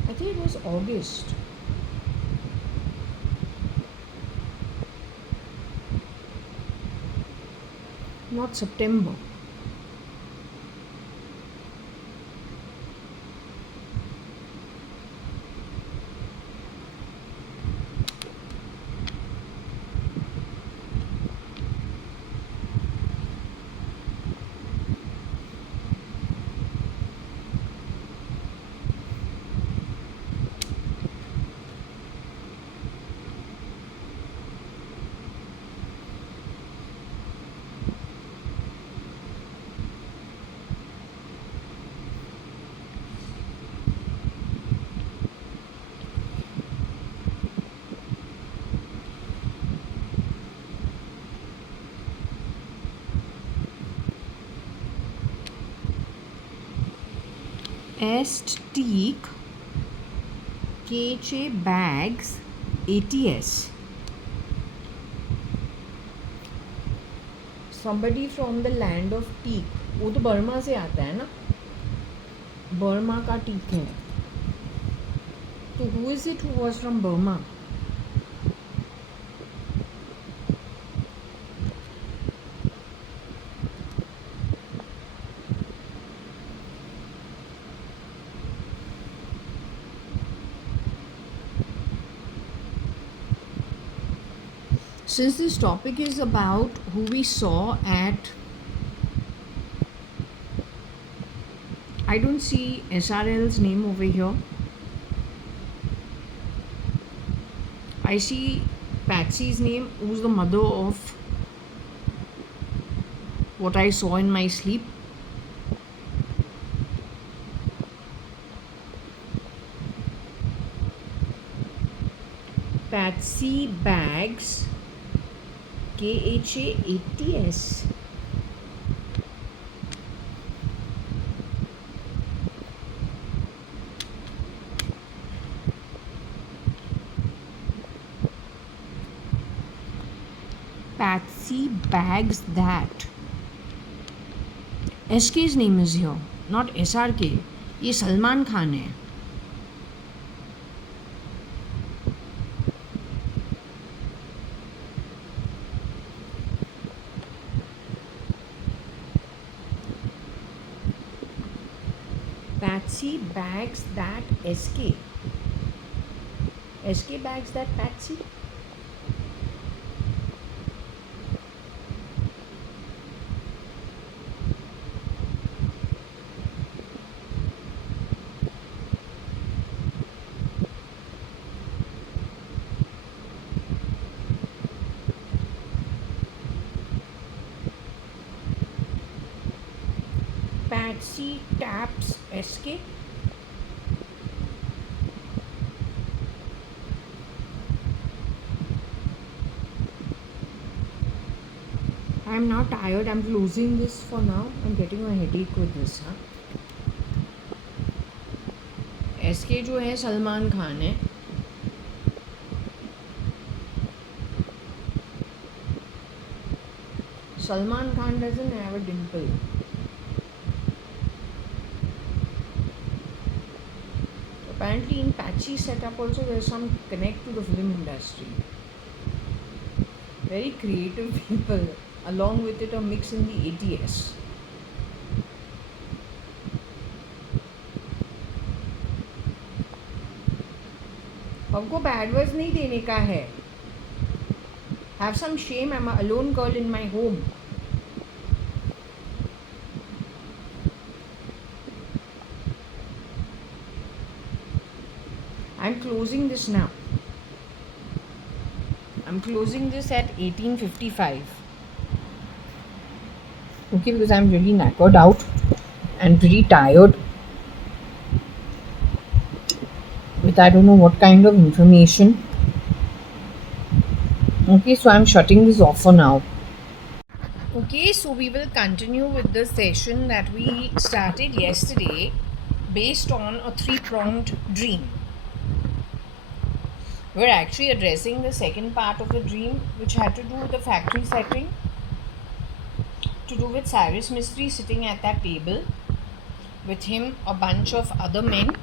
I think it was August. Not September. Est teak KJ bags ATS. Somebody from the land of teak. वो तो Burma से आता है ना, Burma का teak है. तो who is it who was from Burma? Since this topic is about who we saw at, I don't see SRL's name over here. I see Patsy's name, who's the mother of what I saw in my sleep. Patsy Bags KHAATS. Patsy bags that. SK's name is here, not SRK. ये सलमान खान है. Patsy bags that SK. SK bags that Patsy. Patsy taps SK. I'm now tired. I'm closing this for now. I'm getting a headache with this. SK जो है सलमान खान है. Salman Khan doesn't have a dimple. Apparently in Patchy's setup also there's some connect to the film industry. Very creative people. Along with it a mix in the ATS. हमको bad words नहीं देने का है. Have some shame. I'm a alone girl in my home. I'm closing this now. I'm closing this at 18:55. Okay, because I'm really knackered out and pretty tired with I don't know what kind of information. Okay, so I'm shutting this off for now. Okay, so we will continue with the session that we started yesterday based on a three-pronged dream. We're actually addressing the second part of the dream, which had to do with the factory setting, to do with Cyrus Mistry sitting at that table, with him a bunch of other men,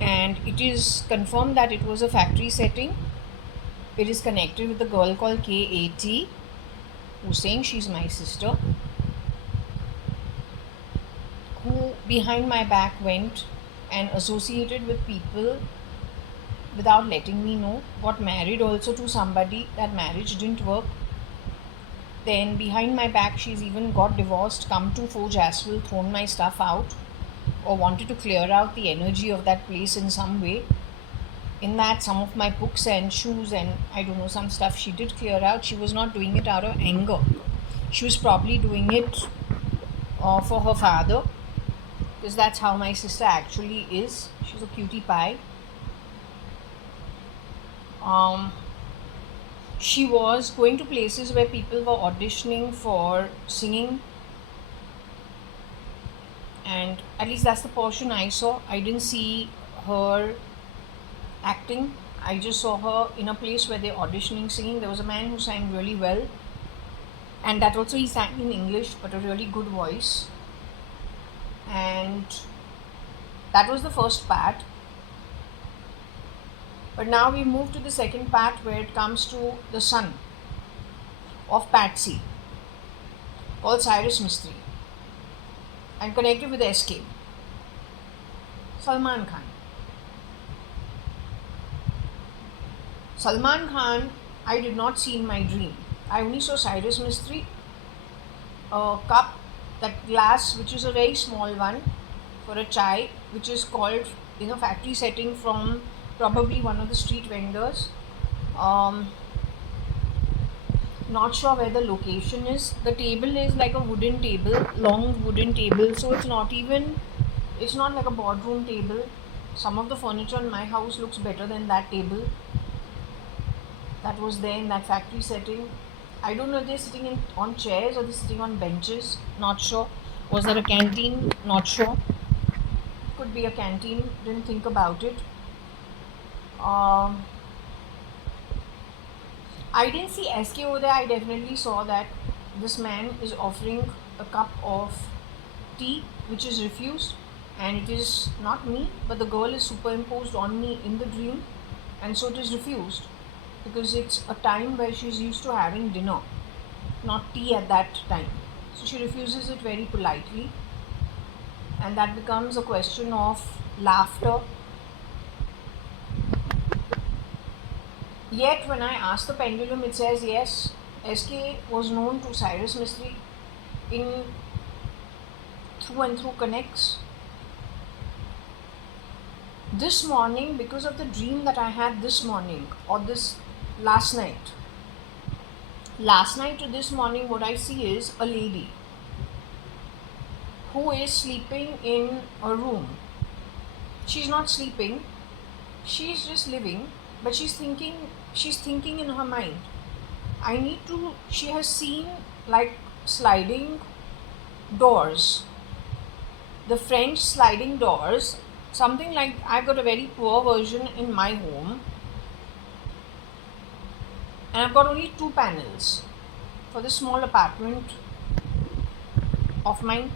and it is confirmed that it was a factory setting. It is connected with a girl called KAT, who's saying she's my sister, who behind my back went and associated with people without letting me know, got married also to somebody. That marriage didn't work. Then behind my back she's even got divorced, come to Forge Aswell, thrown my stuff out, or wanted to clear out the energy of that place in some way. In that, some of my books and shoes and I don't know, some stuff she did clear out. She was not doing it out of anger. She was probably doing it for her father, because that's how my sister actually is. She's a cutie pie. She was going to places where people were auditioning for singing. and at least that's the portion I saw. I didn't see her acting. I just saw her in a place where they're auditioning singing. There was a man who sang really well, and that also he sang in English, but a really good voice. And that was the first part. But now we move to the second part, where it comes to the son of Patsy, called Cyrus Mistry, and connected with SK, Salman Khan. Salman Khan, I did not see in my dream. I only saw Cyrus Mistry, a cup, that glass, which is a very small one for a chai, which is called in a factory setting from probably one of the street vendors. Not sure where the location is. The table is like a wooden table, long wooden table, so it's not like a boardroom table. Some of the furniture in my house looks better than that table that was there in that factory setting. I don't know if they're sitting on chairs or they're sitting on benches. Not sure. Was there a canteen? Not sure. Could be a canteen. Didn't think about it. I didn't see SK over there. I definitely saw that this man is offering a cup of tea, which is refused, and it is not me, but the girl is superimposed on me in the dream, and so it is refused because it's a time where she's used to having dinner, not tea at that time. So she refuses it very politely, and that becomes a question of laughter. Yet when I ask the pendulum, it says yes, SK was known to Cyrus Mistry in through and through connects. This morning, because of the dream that I had this morning, or this last night to this morning, what I see is a lady who is sleeping in a room. She's not sleeping, she's just living, but she's thinking in her mind, she has seen like sliding doors, the French sliding doors, something like, I've got a very poor version in my home, and I've got only 2 panels for this small apartment of mine.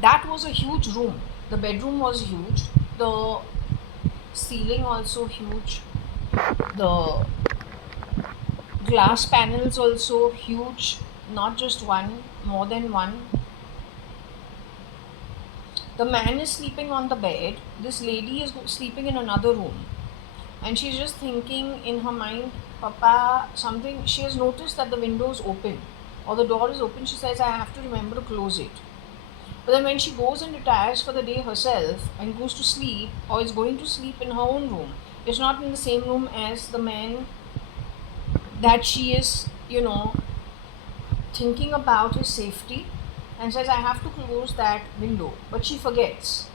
That was a huge room. The bedroom was huge, the ceiling also huge, the glass panels also huge, not just one, more than one. The man is sleeping on the bed, this lady is sleeping in another room, and she's just thinking in her mind, Papa, something. She has noticed that the window is open or the door is open. She says, I have to remember to close it. But then when she goes and retires for the day herself and goes to sleep, or is going to sleep in her own room, it's not in the same room as the man that she is, thinking about his safety, and says, I have to close that window. But she forgets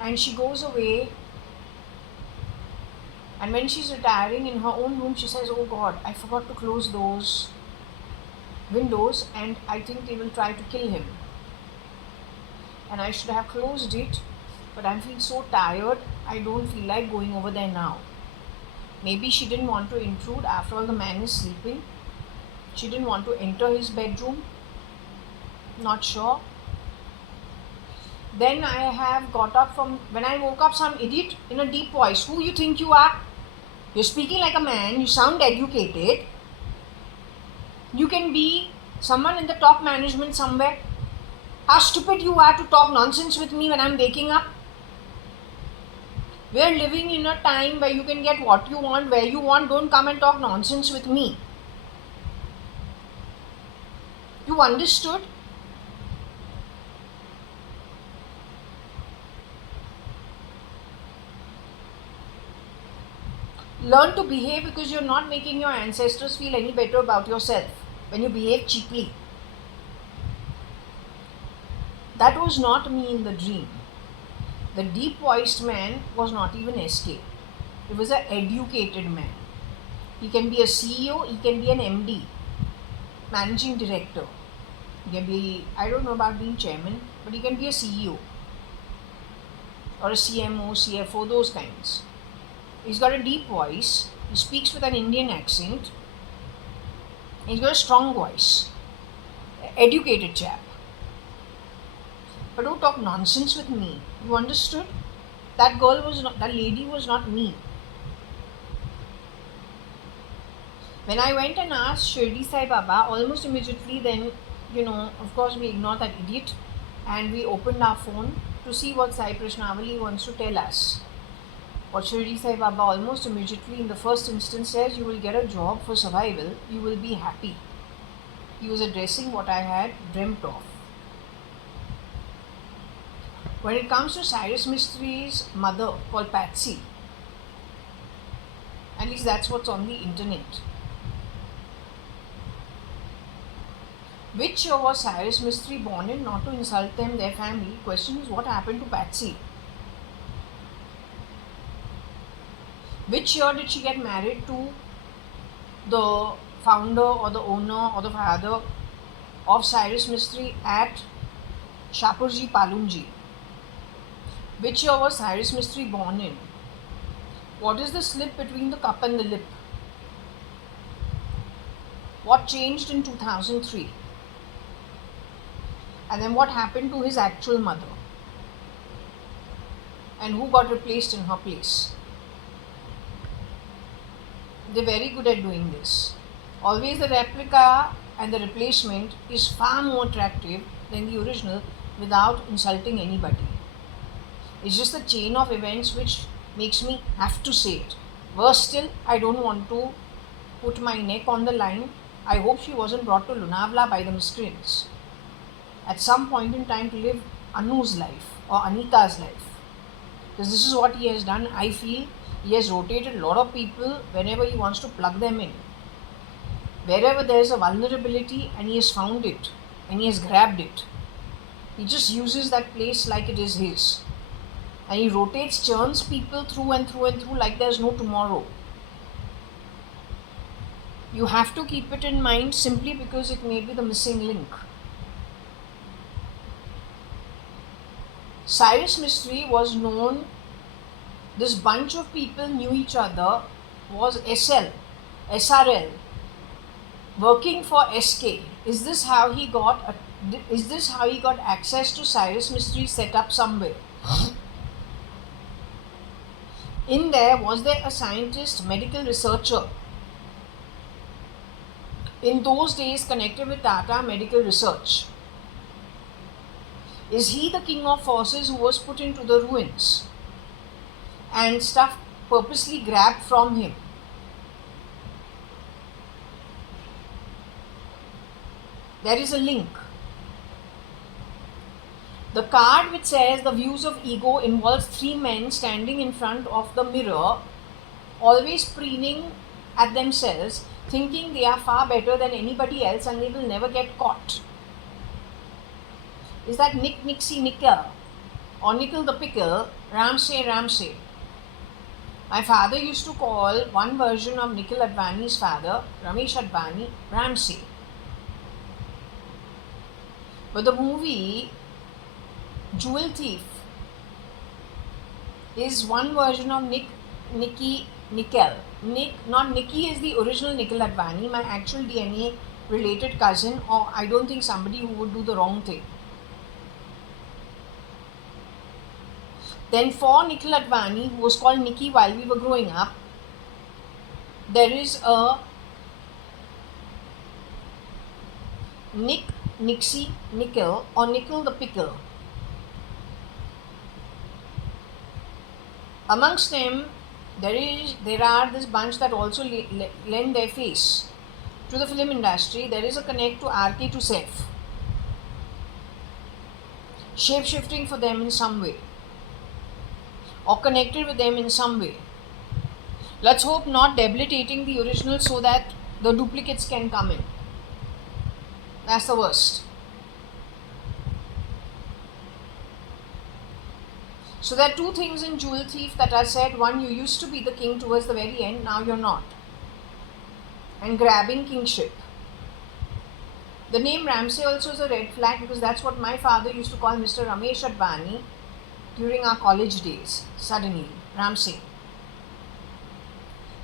and she goes away, and when she's retiring in her own room, she says, oh God, I forgot to close those windows, and I think they will try to kill him, and I should have closed it, but I feel so tired, I don't feel like going over there now. Maybe she didn't want to intrude. After all, the man is sleeping. She didn't want to enter his bedroom. Not sure. Then when I woke up, some idiot in a deep voice, who you think you are? You're speaking like a man, you sound educated. You can be someone in the top management somewhere. How stupid you are to talk nonsense with me when I'm waking up. We are living in a time where you can get what you want, where you want. Don't come and talk nonsense with me. You understood? Learn to behave, because you're not making your ancestors feel any better about yourself when you behave cheaply. That was not me in the dream. The deep voiced man was not even SK. It was an educated man. He can be a CEO, he can be an MD, managing director. He can be, I don't know about being chairman, but he can be a CEO or a CMO, CFO, those kinds. He's got a deep voice. He speaks with an Indian accent. He's got a strong voice. Educated chap. But don't talk nonsense with me. You understood? That girl was not, that lady was not me. When I went and asked Shirdi Sai Baba, almost immediately then, of course we ignored that idiot and we opened our phone to see what Sai Krishnavali wants to tell us. What Shirdi Sai Baba almost immediately in the first instance says, you will get a job for survival, you will be happy. He was addressing what I had dreamt of. When it comes to Cyrus Mistri's mother called Patsy, at least that's what's on the internet. Which year was Cyrus Mistry born in? Not to insult them, their family. Question is, what happened to Patsy? Which year did she get married to the founder or the owner or the father of Cyrus Mistry at Shapurji Palunji? Which year was Cyrus Mistry born in? What is the slip between the cup and the lip? What changed in 2003? And then what happened to his actual mother? And who got replaced in her place? They're very good at doing this. Always the replica and the replacement is far more attractive than the original without insulting anybody. It's just the chain of events which makes me have to say it. Worse still, I don't want to put my neck on the line. I hope she wasn't brought to Lonavala by the miscreants at some point in time to live Anu's life or Anita's life. Because this is what he has done. I feel he has rotated a lot of people whenever he wants to plug them in. Wherever there is a vulnerability and he has found it and he has grabbed it, he just uses that place like it is his. And he rotates, churns people through and through and through like there is no tomorrow. You have to keep it in mind simply because it may be the missing link. Cyrus Mistry was known, this bunch of people knew each other, was SRL, working for SK. Is this how he got access to Cyrus Mistry's setup somewhere? In there, was there a scientist, medical researcher? In those days connected with Tata Medical Research. Is he the king of forces who was put into the ruins and stuff purposely grabbed from him? There is a link. The card which says the views of ego involves three men standing in front of the mirror, always preening at themselves, thinking they are far better than anybody else and they will never get caught. Is that Nick Nixie Nickel or Nickel the Pickle, Ramsay? My father used to call one version of Nikhil Advani's father, Ramesh Advani, Ramsay. But the movie Jewel Thief is one version of Nicky Nickel. Not Nicky is the original Nikhil Advani, my actual DNA related cousin, or I don't think somebody who would do the wrong thing. Then for Nikhil Advani, who was called Nicky while we were growing up, there is a Nixie Nickel or Nickel the Pickle. Amongst them, there are this bunch that also lend their face to the film industry. There is a connect to RK to Saif. Shape-shifting for them in some way, or connected with them in some way. Let's hope not debilitating the original so that the duplicates can come in. That's the worst. So there are two things in Jewel Thief that are said. One, you used to be the king towards the very end, now you're not. And grabbing kingship. The name Ramsay also is a red flag because that's what my father used to call Mr. Ramesh Advani during our college days. Suddenly, Ramsay.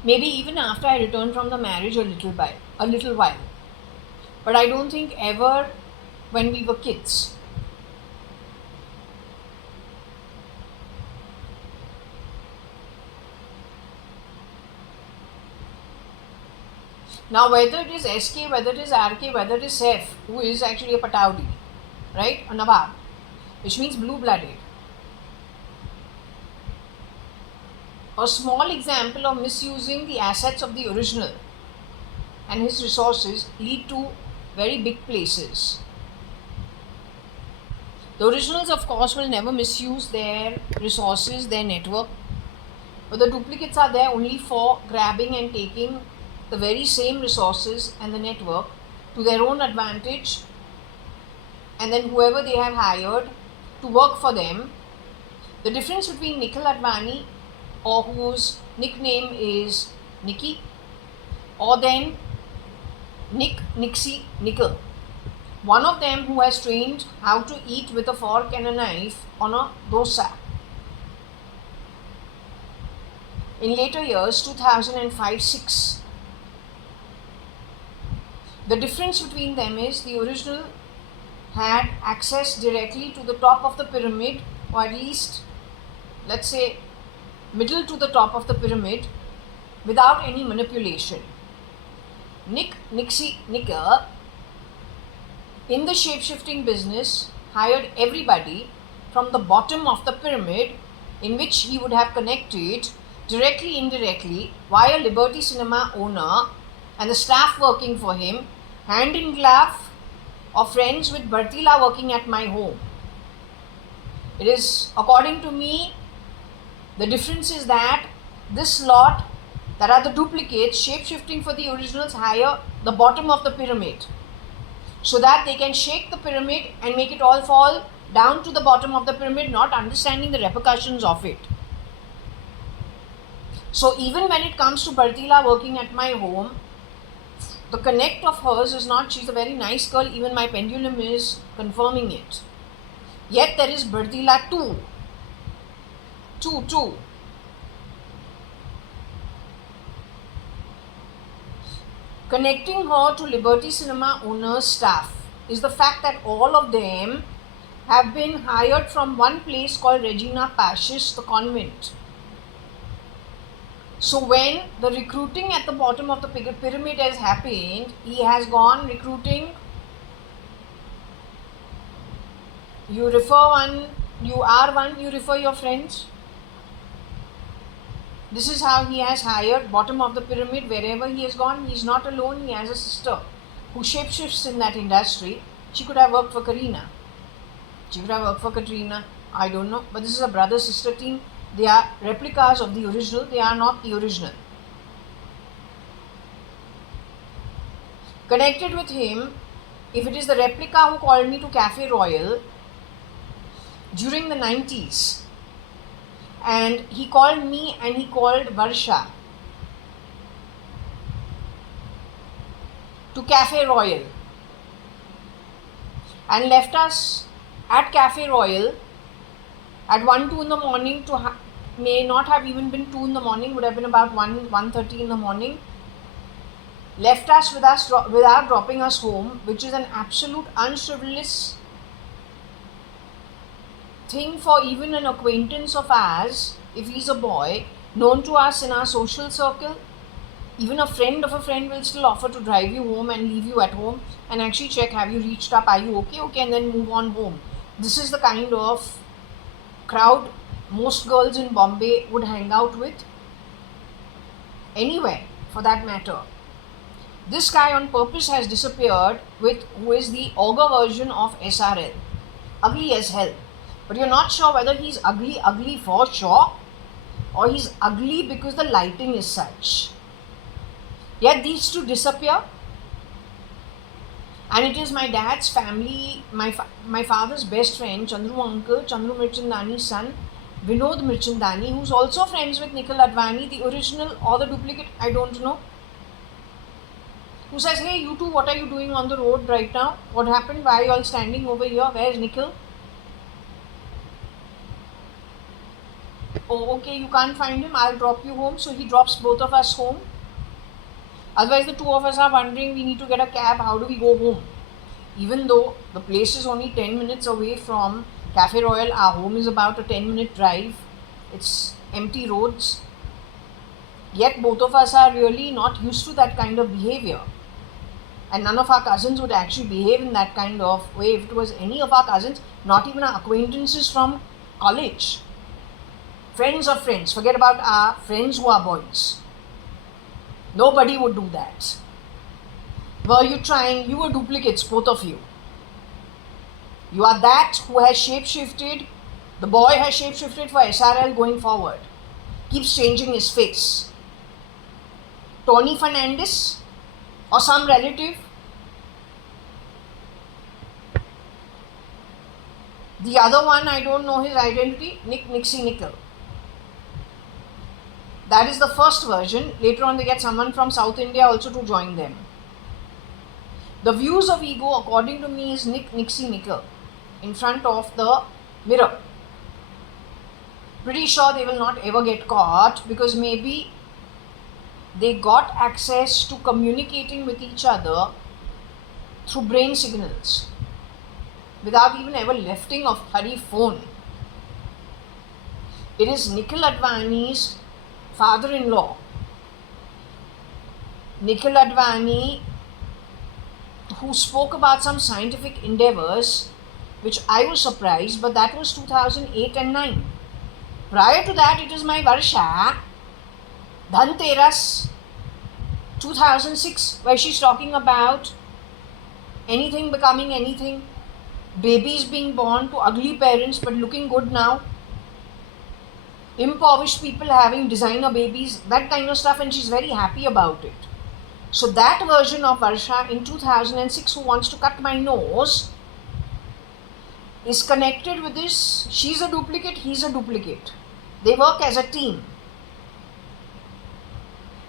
Maybe even after I returned from the marriage a little while. But I don't think ever when we were kids. Now, whether it is SK, whether it is RK, whether it is Sef, who is actually a Pataudi, right? A Nawab, which means blue-blooded. A small example of misusing the assets of the original and his resources lead to very big places. The originals, of course, will never misuse their resources, their network, but the duplicates are there only for grabbing and taking the very same resources and the network to their own advantage, and then whoever they have hired to work for them. The difference between Nikhil Advani, or whose nickname is Nikki, or then Nikhil. One of them who has trained how to eat with a fork and a knife on a dosa. In later years, 2005-06, the difference between them is the original had access directly to the top of the pyramid, or at least, let's say, middle to the top of the pyramid without any manipulation. Nicker, in the shape-shifting business, hired everybody from the bottom of the pyramid, in which he would have connected directly, indirectly, via Liberty Cinema owner and the staff working for him, hand in glove, or friends with Bartila working at my home. It is, according to me, the difference is that this lot that are the duplicates, shape-shifting for the originals, hire the bottom of the pyramid so that they can shake the pyramid and make it all fall down to the bottom of the pyramid, not understanding the repercussions of it. So even when it comes to Bartila working at my home, the connect of hers is not, she's a very nice girl, even my pendulum is confirming it. Yet there is Bartila 2. Connecting her to Liberty Cinema owner's staff is the fact that all of them have been hired from one place called Regina Pacis, the convent. So when the recruiting at the bottom of the pyramid has happened, he has gone recruiting. You refer one, you are one, you refer your friends. This is how he has hired bottom of the pyramid. Wherever he has gone, he is not alone. He has a sister who shapeshifts in that industry. She could have worked for Karina. She could have worked for Katrina. I don't know. But this is a brother-sister team. They are replicas of the original. They are not the original. Connected with him, if it is the replica who called me to Cafe Royal during the 90s, and he called me and he called Varsha to Cafe Royal and left us at Cafe Royal at 1-2 in the morning, may not have even been 2 in the morning, would have been about 1:30 in the morning. Left us without dropping us home, which is an absolute unchivalrous thing for even an acquaintance of ours, if he's a boy, known to us in our social circle. Even a friend of a friend will still offer to drive you home and leave you at home and actually check, have you reached up, are you okay, and then move on home. This is the kind of crowd most girls in Bombay would hang out with, anywhere for that matter. This guy on purpose has disappeared with who is the ogre version of SRL. Ugly as hell. But you're not sure whether he's ugly for sure, or he's ugly because the lighting is such. Yet these two disappear, and it is my dad's family, my father's best friend, Chandru uncle, Chandru Mirchandani's son, Vinod Mirchandani, who's also friends with Nikhil Advani, the original or the duplicate, I don't know. who says, hey, you two, what are you doing on the road right now? What happened? Why are you all standing over here? Where's Nikhil? Oh, okay, you can't find him. I'll drop you home. So he drops both of us home. Otherwise, the two of us are wondering, we need to get a cab. How do we go home? Even though the place is only 10 minutes away from Cafe Royal, our home is about a 10-minute drive. It's empty roads. Yet both of us are really not used to that kind of behavior. And none of our cousins would actually behave in that kind of way. If it was any of our cousins, not even our acquaintances from college, friends of friends, forget about our friends who are boys. Nobody would do that. Were you trying? You were duplicates, both of you. You are that who has shapeshifted. The boy has shapeshifted for SRL going forward. Keeps changing his face. Tony Fernandez or some relative. The other one, I don't know his identity, Nixie Nickel. That is the first version. Later on they get someone from South India also to join them. The views of ego, according to me, is Nixie Nickel in front of the mirror. Pretty sure they will not ever get caught because maybe they got access to communicating with each other through brain signals without even ever lifting of Hari phone. It is Nikhil Advani's father-in-law. Nikhil Advani, who spoke about some scientific endeavors, which I was surprised, but that was 2008 and 9. Prior to that, it is my Varsha, Dhanteras, 2006, where she's talking about anything becoming anything, babies being born to ugly parents but looking good now, impoverished people having designer babies, that kind of stuff, and she's very happy about it. So that version of Varsha in 2006, who wants to cut my nose, is connected with this. She's a duplicate, he's a duplicate. They work as a team.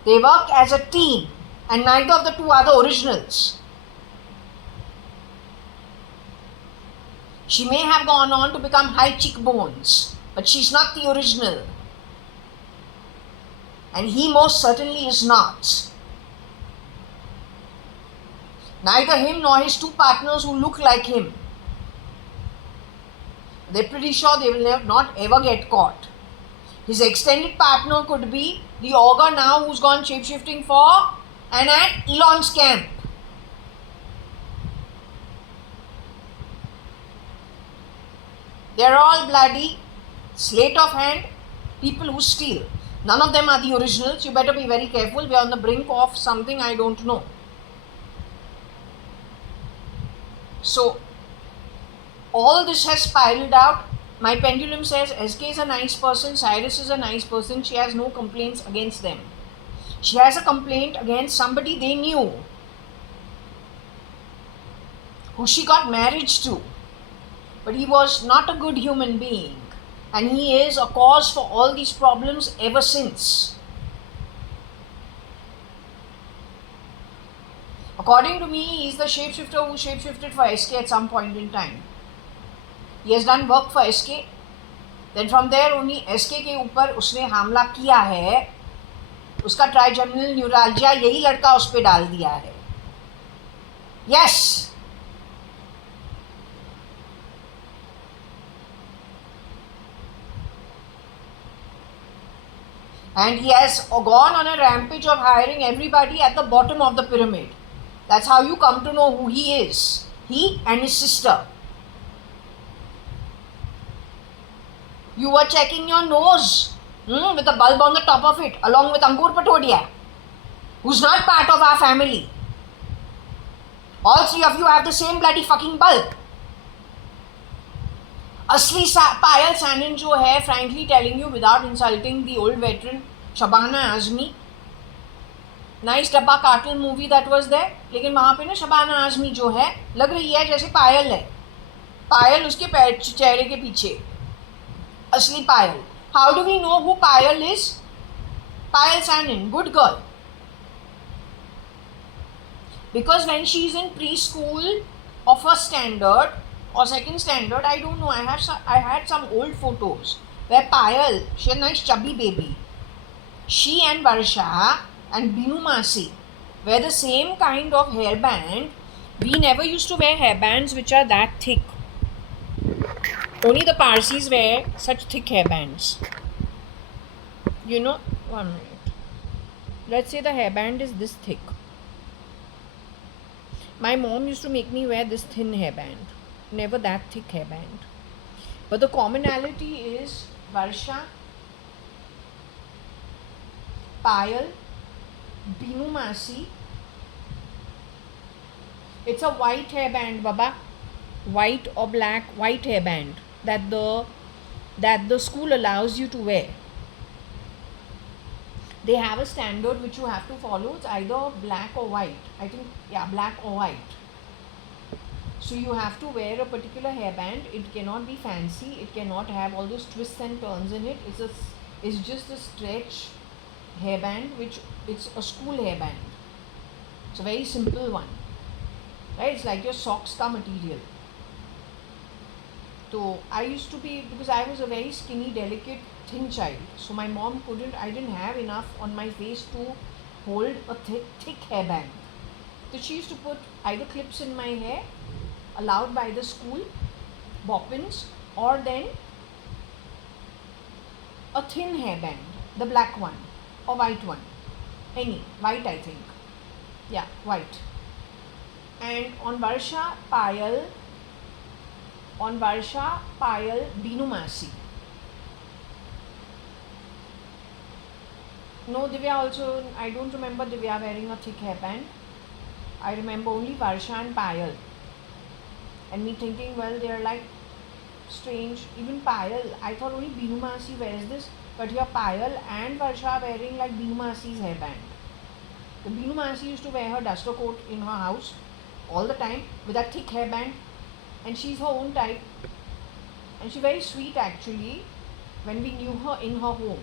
They work as a team, and neither of the two are the originals. She may have gone on to become high cheekbones, but she's not the original. And he most certainly is not. Neither him nor his two partners who look like him. They're pretty sure they will not ever get caught. His extended partner could be the ogre now who's gone shapeshifting for and at Elon's camp. They're all bloody, sleight of hand, people who steal. None of them are the originals. You better be very careful. We are on the brink of something I don't know. So, all this has spiraled out. My pendulum says SK is a nice person, Cyrus is a nice person. She has no complaints against them. She has a complaint against somebody they knew, who she got married to. But he was not a good human being. And he is a cause for all these problems ever since. According to me, he is the shapeshifter who shapeshifted for SK at some point in time. He has done work for SK. Then from there only SK के ऊपर उसने हमला किया है. उसका trigeminal neuralgia यही लड़का उस पर डाल दिया है. Yes. And he has gone on a rampage of hiring everybody at the bottom of the pyramid. That's how you come to know who he is. He and his sister. You were checking your nose with a bulb on the top of it, along with Ankur Patodia, who's not part of our family. All three of you have the same bloody fucking bulb. असली पायल सैनन जो है, frankly telling you without insulting the old veteran Shabana Azmi, nice Dabba cartel movie that was there, लेकिन वहाँ पे ना शबाना आजमी जो है लग रही है जैसे पायल है. पायल उसके चेहरे के पीछे, असली Payal. How do we know who Payal is? Payal Sanon, good girl. Because when she's in preschool or first standard or second standard, I don't know. I had some old photos where Payal, she's a nice chubby baby. She and Varsha and Binu Masi wear the same kind of hairband. We never used to wear hairbands which are that thick. Only the Parsis wear such thick hairbands. You know, 1 minute. Let's say the hairband is this thick. My mom used to make me wear this thin hairband, never that thick hairband. But the commonality is Varsha, Payal, Binu Masi. It's a white hairband, Baba. White or black, white hairband that the school allows you to wear. They have a standard which you have to follow. It's either black or white. I think, yeah, black or white. So you have to wear a particular hairband. It cannot be fancy. It cannot have all those twists and turns in it. It's just a stretch hairband, which it's a school hairband. It's a very simple one, right? It's like your socks ka material. So I used to be, because I was a very skinny, delicate, thin child. So my mom I didn't have enough on my face to hold a thick hairband. So she used to put either clips in my hair, allowed by the school, bobbins, or then a thin hairband, the black one or white one. Any, white I think. Yeah, white. And on Varsha, Payal, Binu Masi. No, Divya also, I don't remember Divya wearing a thick hairband. I remember only Varsha and Payal. And me thinking, well, they're like strange. Even Payal, I thought only Binu Masi wears this. But here Payal and Varsha are wearing like Binu Masi's hairband. The Binu Masi used to wear her duster coat in her house all the time with that thick hairband. And she's her own type. And she's very sweet actually when we knew her in her home.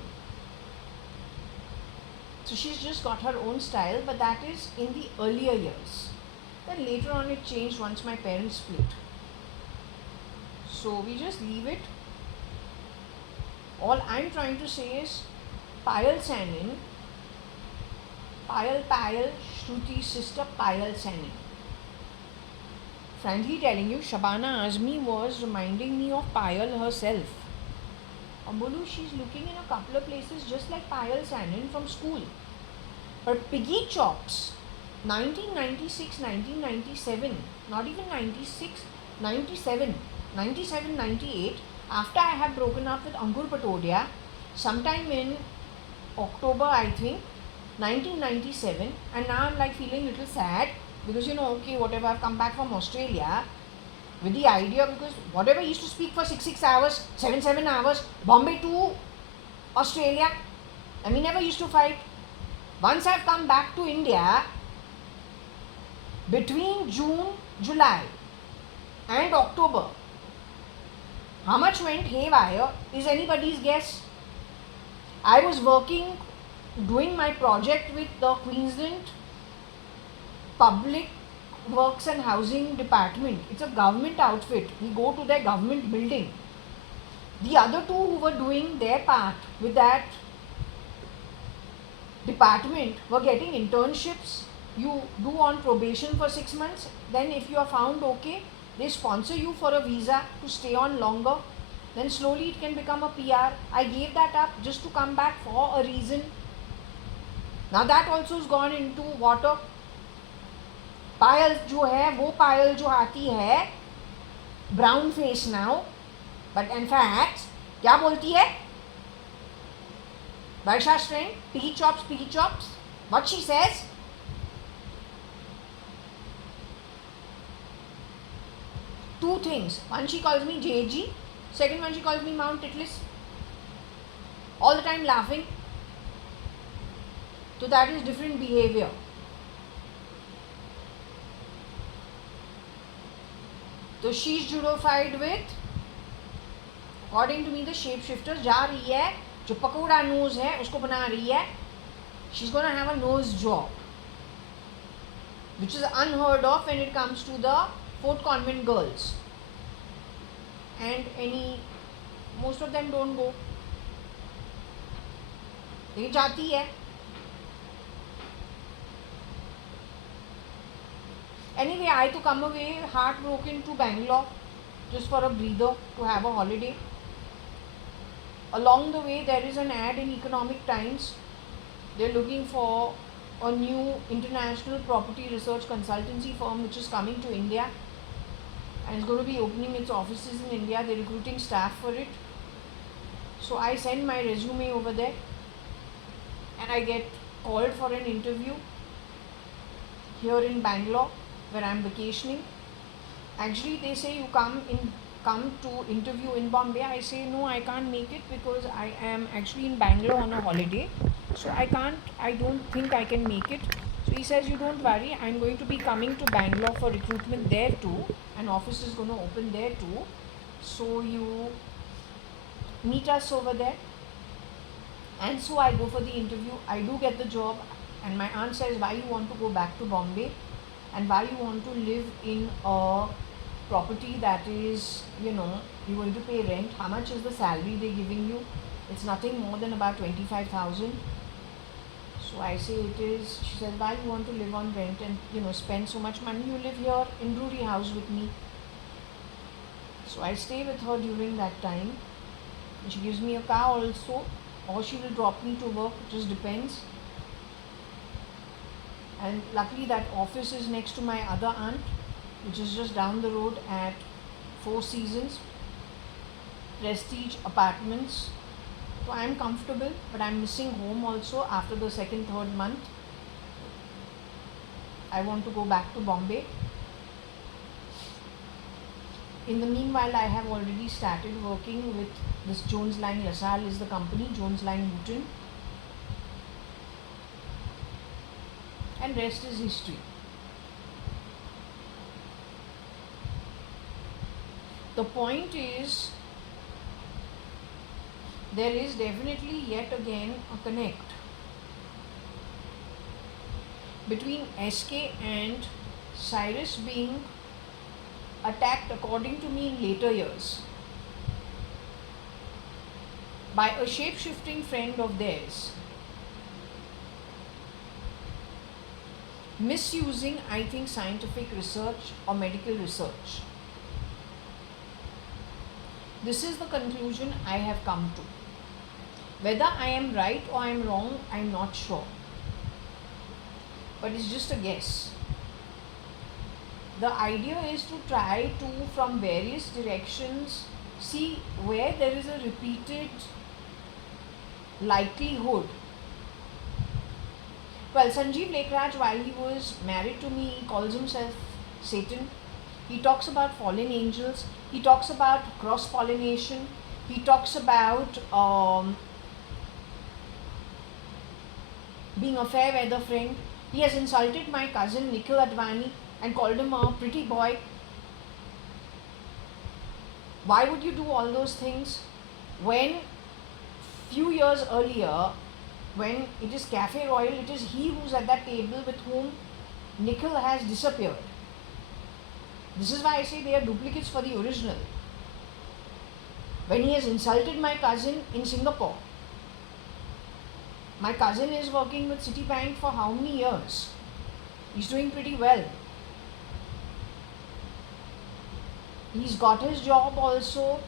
So she's just got her own style, but that is in the earlier years. Then later on it changed once my parents split. So we just leave it. All I'm trying to say is Payal Sanin, Payal, Shruti's sister Payal Sanin. Frankly telling you, Shabana Azmi was reminding me of Payal herself. Ambulu, she's looking in a couple of places just like Payal Sanin from school. Her piggy chops, 1996, 1997, not even 96, 97, 97, 98, after I have broken up with Ankur Patodia, sometime in October, I think, 1997, and now I'm like feeling a little sad because, okay, whatever, I've come back from Australia with the idea, because whatever I used to speak for 6 hours, 7 hours, Bombay to Australia, and we never used to fight. Once I've come back to India, between June, July and October, how much went haywire is anybody's guess. I was working, doing my project with the Queensland Public Works and Housing Department. It's a government outfit. We go to their government building. The other two who were doing their part with that department were getting internships. You do on probation for 6 months. Then if you are found okay, they sponsor you for a visa to stay on longer. Then slowly it can become a PR. I gave that up just to come back for a reason. Now that also has gone into water. पायल जो है वो पायल जो आती है brown face now, but in fact क्या बोलती है वर्षा's friend, piggy chops, what she says? Two things. One, she calls me JG. Second one, she calls me Mount Titlis. All the time laughing. So that is different behavior. So she's judofied with, according to me, the shapeshifters. जा रही है, जो pakora nose है उसको बना रही है. She's gonna have a nose job. which is unheard of when it comes to the Fort Convent girls. And most of them don't go. ये जाती है. Anyway, I to come away heartbroken to Bangalore just for a breather, to have a holiday. Along the way, there is an ad in Economic Times. They're looking for a new international property research consultancy firm which is coming to India, and it's going to be opening its offices in India. They're recruiting staff for it. So I send my resume over there and I get called for an interview here in Bangalore where I'm vacationing. Actually, they say you come to interview in Bombay. I say no, I can't make it because I am actually in Bangalore on a holiday. So I don't think I can make it. So he says, you don't worry, I'm going to be coming to Bangalore for recruitment there too. An office is going to open there too. So you meet us over there. And so I go for the interview. I do get the job. And my aunt says, why you want to go back to Bombay? And why you want to live in a property that is, you're going to pay rent. How much is the salary they're giving you? It's nothing more than about 25,000. So I say it is. She said, why you want to live on rent and spend so much money? You live here in Brewery House with me. So I stay with her during that time. And she gives me a car also, or she will drop me to work. It just depends. And luckily that office is next to my other aunt, which is just down the road at Four Seasons Prestige Apartments. So I am comfortable, but I am missing home also after the second, third month. I want to go back to Bombay. In the meanwhile, I have already started working with this Jones Lang LaSalle is the company, Jones Lang Newton. And rest is history. The point is, there is definitely yet again a connect between SK and Cyrus being attacked, according to me, in later years by a shape-shifting friend of theirs, misusing, I think, scientific research or medical research. This is the conclusion I have come to. Whether I am right or I am wrong, I am not sure. But it's just a guess. The idea is to try to, from various directions, see where there is a repeated likelihood. Well, Sanjeev Lekhraj, while he was married to me, he calls himself Satan. He talks about fallen angels. He talks about cross-pollination. He talks about being a fair weather friend. He has insulted my cousin Nikhil Advani and called him a pretty boy. Why would you do all those things when few years earlier, when it is Cafe Royal, it is he who's at that table with whom Nikhil has disappeared. This is why I say they are duplicates for the original. When he has insulted my cousin in Singapore, my cousin is working with Citibank for how many years? He's doing pretty well. He's got his job also,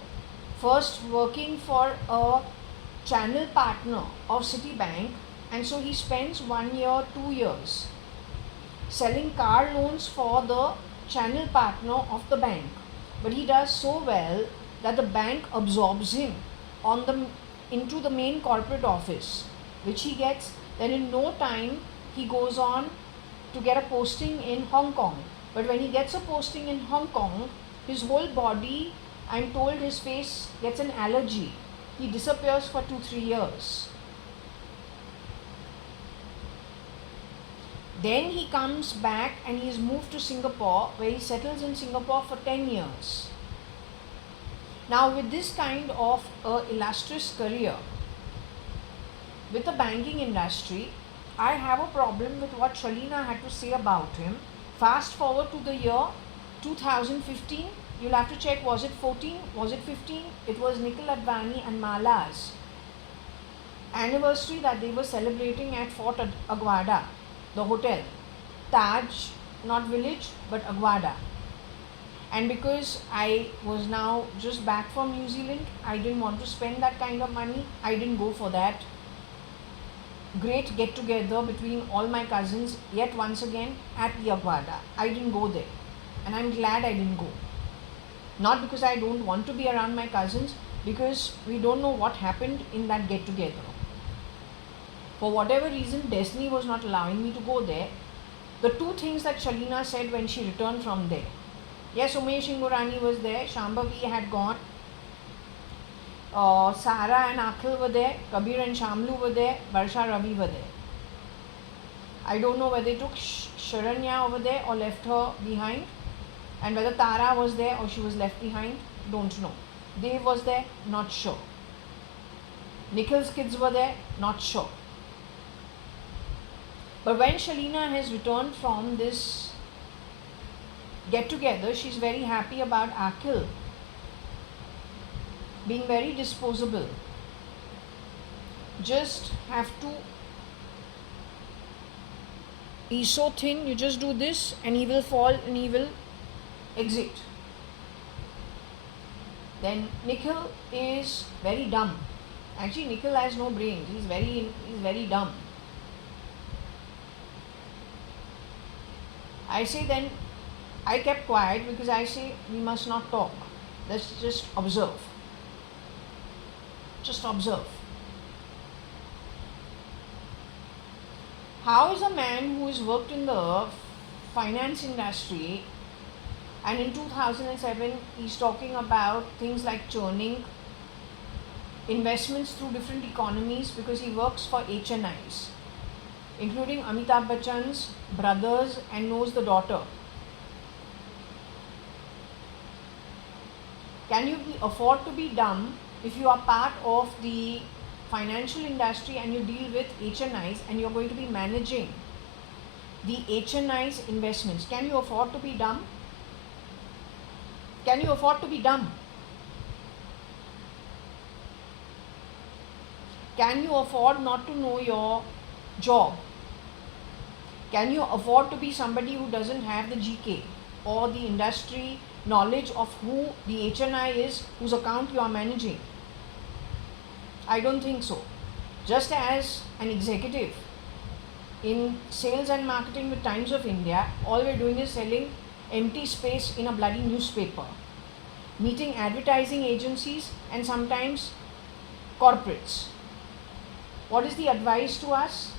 first working for a channel partner of Citibank, and so he spends 1 year, 2 years selling car loans for the channel partner of the bank. But he does so well that the bank absorbs him into the main corporate office, which he gets. Then in no time he goes on to get a posting in Hong Kong. But when he gets a posting in Hong Kong, his whole body, I'm told his face gets an allergy. He disappears for 2-3 years. Then he comes back and he is moved to Singapore, where he settles in Singapore for 10 years. Now, with this kind of illustrious career with the banking industry, I have a problem with what Shalina had to say about him, Fast forward to the year 2015, you'll have to check, was it 14, was it 15? It was Nikhil Advani and Mala's anniversary that they were celebrating at Fort Aguada, the hotel. Taj, not village, but Aguada. And because I was now just back from New Zealand, I didn't want to spend that kind of money. I didn't go for that great get together between all my cousins yet once again at the Aguada. I didn't go there, and I'm glad I didn't go. Not because I don't want to be around my cousins, because we don't know what happened in that get together. For whatever reason, destiny was not allowing me to go there. The two things that Shalina said when she returned from there. Yes, Umesh Ingorani was there, Shambhavi had gone, Sara and Akhil were there, Kabir and Shamlu were there, Varsha Ravi were there. I don't know whether they took Sharanya over there or left her behind, and whether Tara was there or she was left behind, don't know. Dev was there, not sure. Nikhil's kids were there, not sure. But when Shalina has returned from this get together, she's very happy about Akhil being very disposable. Just have to, he's so thin, you just do this and he will fall and he will exit. Then Nikhil is very dumb. Actually, Nikhil has no brains. He's very dumb. I say then, I kept quiet because I say we must not talk. Let's just observe. Just observe. How is a man who has worked in the finance industry and in 2007 he's talking about things like churning investments through different economies, because he works for HNIs, including Amitabh Bachchan's brothers, and knows the daughter. Can you afford to be dumb if you are part of the financial industry and you deal with HNIs and you're going to be managing the HNIs investments? Can you afford to be dumb? Can you afford to be dumb? Can you afford not to know your job? Can you afford to be somebody who doesn't have the GK or the industry knowledge of who the HNI is whose account you are managing? I don't think so. Just as an executive in sales and marketing with Times of India, all we're doing is selling empty space in a bloody newspaper, meeting advertising agencies and sometimes corporates. What is the advice to us?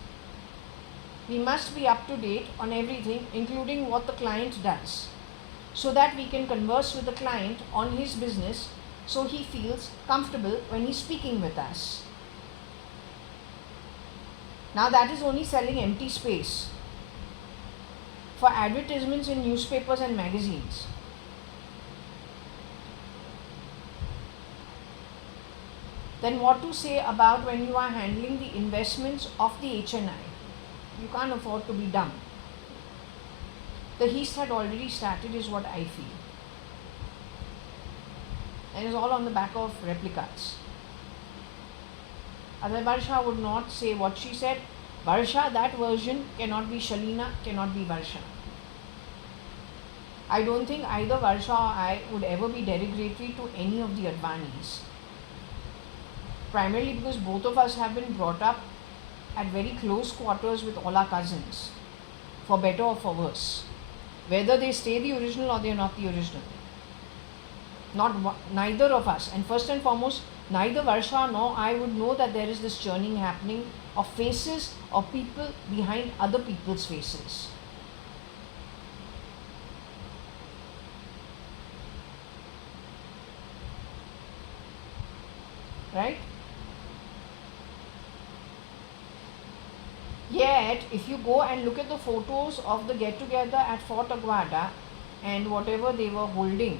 We must be up to date on everything, including what the client does, so that we can converse with the client on his business so he feels comfortable when he's speaking with us. Now that is only selling empty space for advertisements in newspapers and magazines. Then what to say about when you are handling the investments of the HNI? You can't afford to be dumb. The heist had already started is what I feel. And it's all on the back of replicas. Other Varsha would not say what she said. Varsha, that version cannot be Shalina, cannot be Varsha. I don't think either Varsha or I would ever be derogatory to any of the Advanis. Primarily because both of us have been brought up at very close quarters with all our cousins, for better or for worse. Whether they stay the original or they are not the original. Neither of us, and first and foremost, neither Varsha nor I would know that there is this churning happening of faces of people behind other people's faces. Right? Yet, if you go and look at the photos of the get together at Fort Aguada and whatever they were holding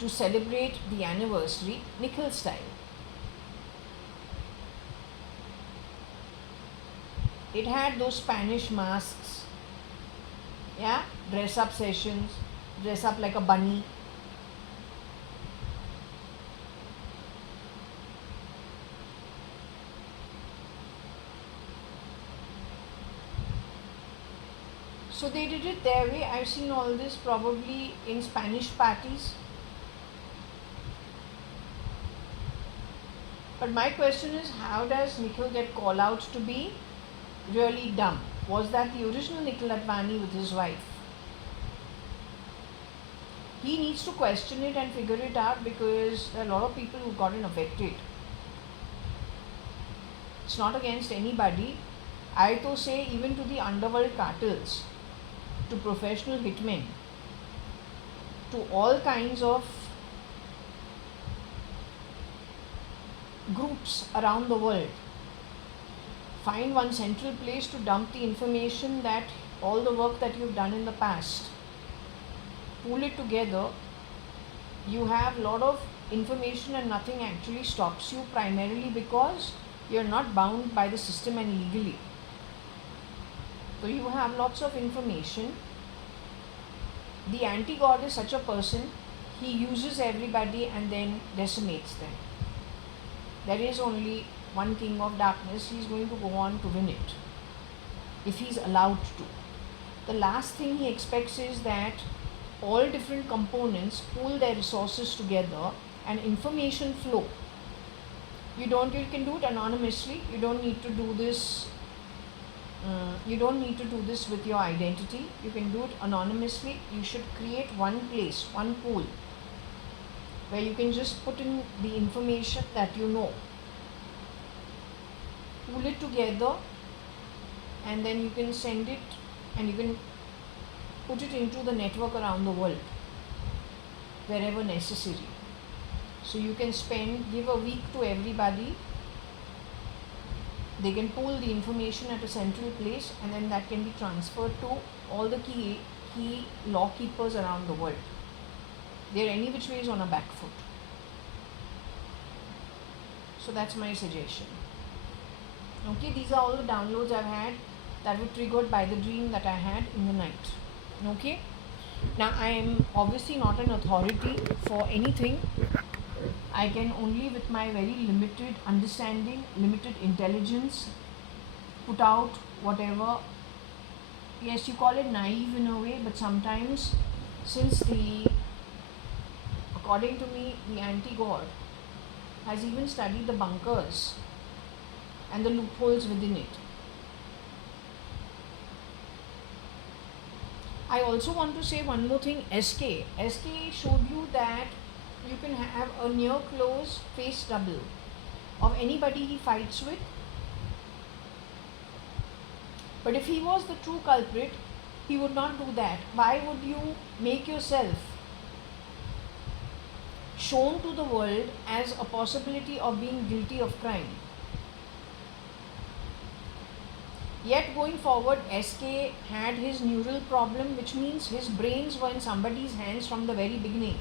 to celebrate the anniversary, Nikhil style, it had those Spanish masks, Yeah, dress up sessions, dress up like a bunny. So they did it their way. I've seen all this probably in Spanish parties. But my question is, how does Nikhil get called out to be really dumb? Was that the original Nikhil Advani with his wife? He needs to question it and figure it out, because there are a lot of people who've gotten affected. It's not against anybody. I to say, even to the underworld cartels, to professional hitmen, to all kinds of groups around the world. Find one central place to dump the information, that all the work that you've done in the past. Pull it together. You have a lot of information and nothing actually stops you, primarily because you're not bound by the system and legally. So you have lots of information. The anti-god is such a person, he uses everybody and then decimates them. There is only one king of darkness, he is going to go on to win it, if he is allowed to. The last thing he expects is that all different components pool their resources together and information flow. You can do it anonymously. You don't need to do this. You don't need to do this with your identity. You can do it anonymously. You should create one place, one pool, where you can just put in the information that you know. Pull it together, and then you can send it, and you can put it into the network around the world, wherever necessary. So you can give a week to everybody. They can pull the information at a central place, and then that can be transferred to all the key law keepers around the world. They're any which ways on a back foot. So that's my suggestion. Okay, these are all the downloads I've had that were triggered by the dream that I had in the night. Okay, now I am obviously not an authority for anything. I can only, with my very limited understanding, limited intelligence, put out whatever. Yes, you call it naive in a way, but sometimes, since according to me, the anti-god has even studied the bunkers and the loopholes within it. I also want to say one more thing. SK showed you that you can have a near close face double of anybody he fights with. But if he was the true culprit, he would not do that. Why would you make yourself shown to the world as a possibility of being guilty of crime? Yet going forward, SK had his neural problem, which means his brains were in somebody's hands from the very beginning.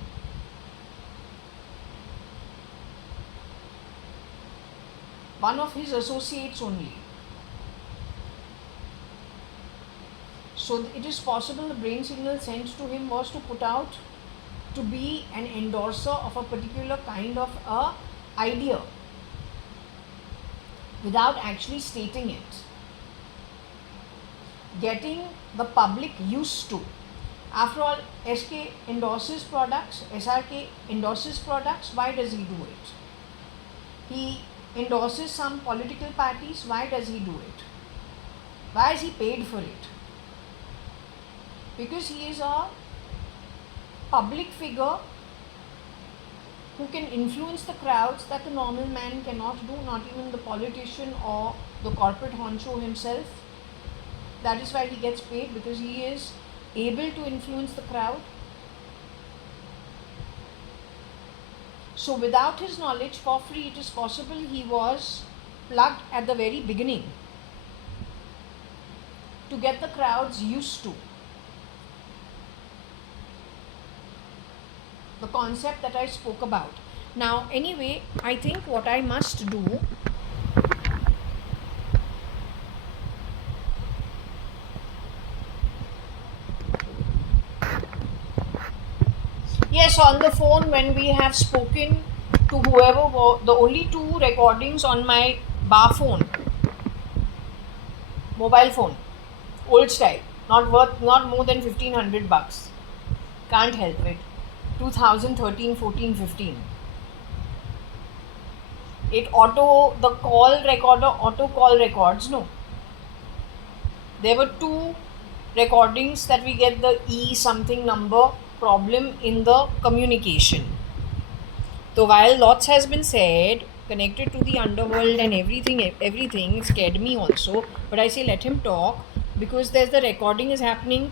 One of his associates only. So it is possible the brain signal sent to him was to put out to be an endorser of a particular kind of a idea without actually stating it. Getting the public used to. After all, SK endorses products, SRK endorses products. Why does he do it? He endorses some political parties. Why does he do it? Why is he paid for it? Because he is a public figure who can influence the crowds that the normal man cannot do, not even the politician or the corporate honcho himself. That is why he gets paid, because he is able to influence the crowd. So without his knowledge, for free, it is possible he was plugged at the very beginning to get the crowds used to the concept that I spoke about. Now, anyway, I think what I must do yes, on the phone when we have spoken to whoever, the only two recordings on my bar phone, mobile phone, old style, not more than 1500 bucks. Can't help it. 2013, 14, 15. It the call recorder auto call records. No, there were two recordings that we get the E something number problem in the communication. So while lots has been said connected to the underworld and everything scared me also. But I say let him talk because there's the recording is happening.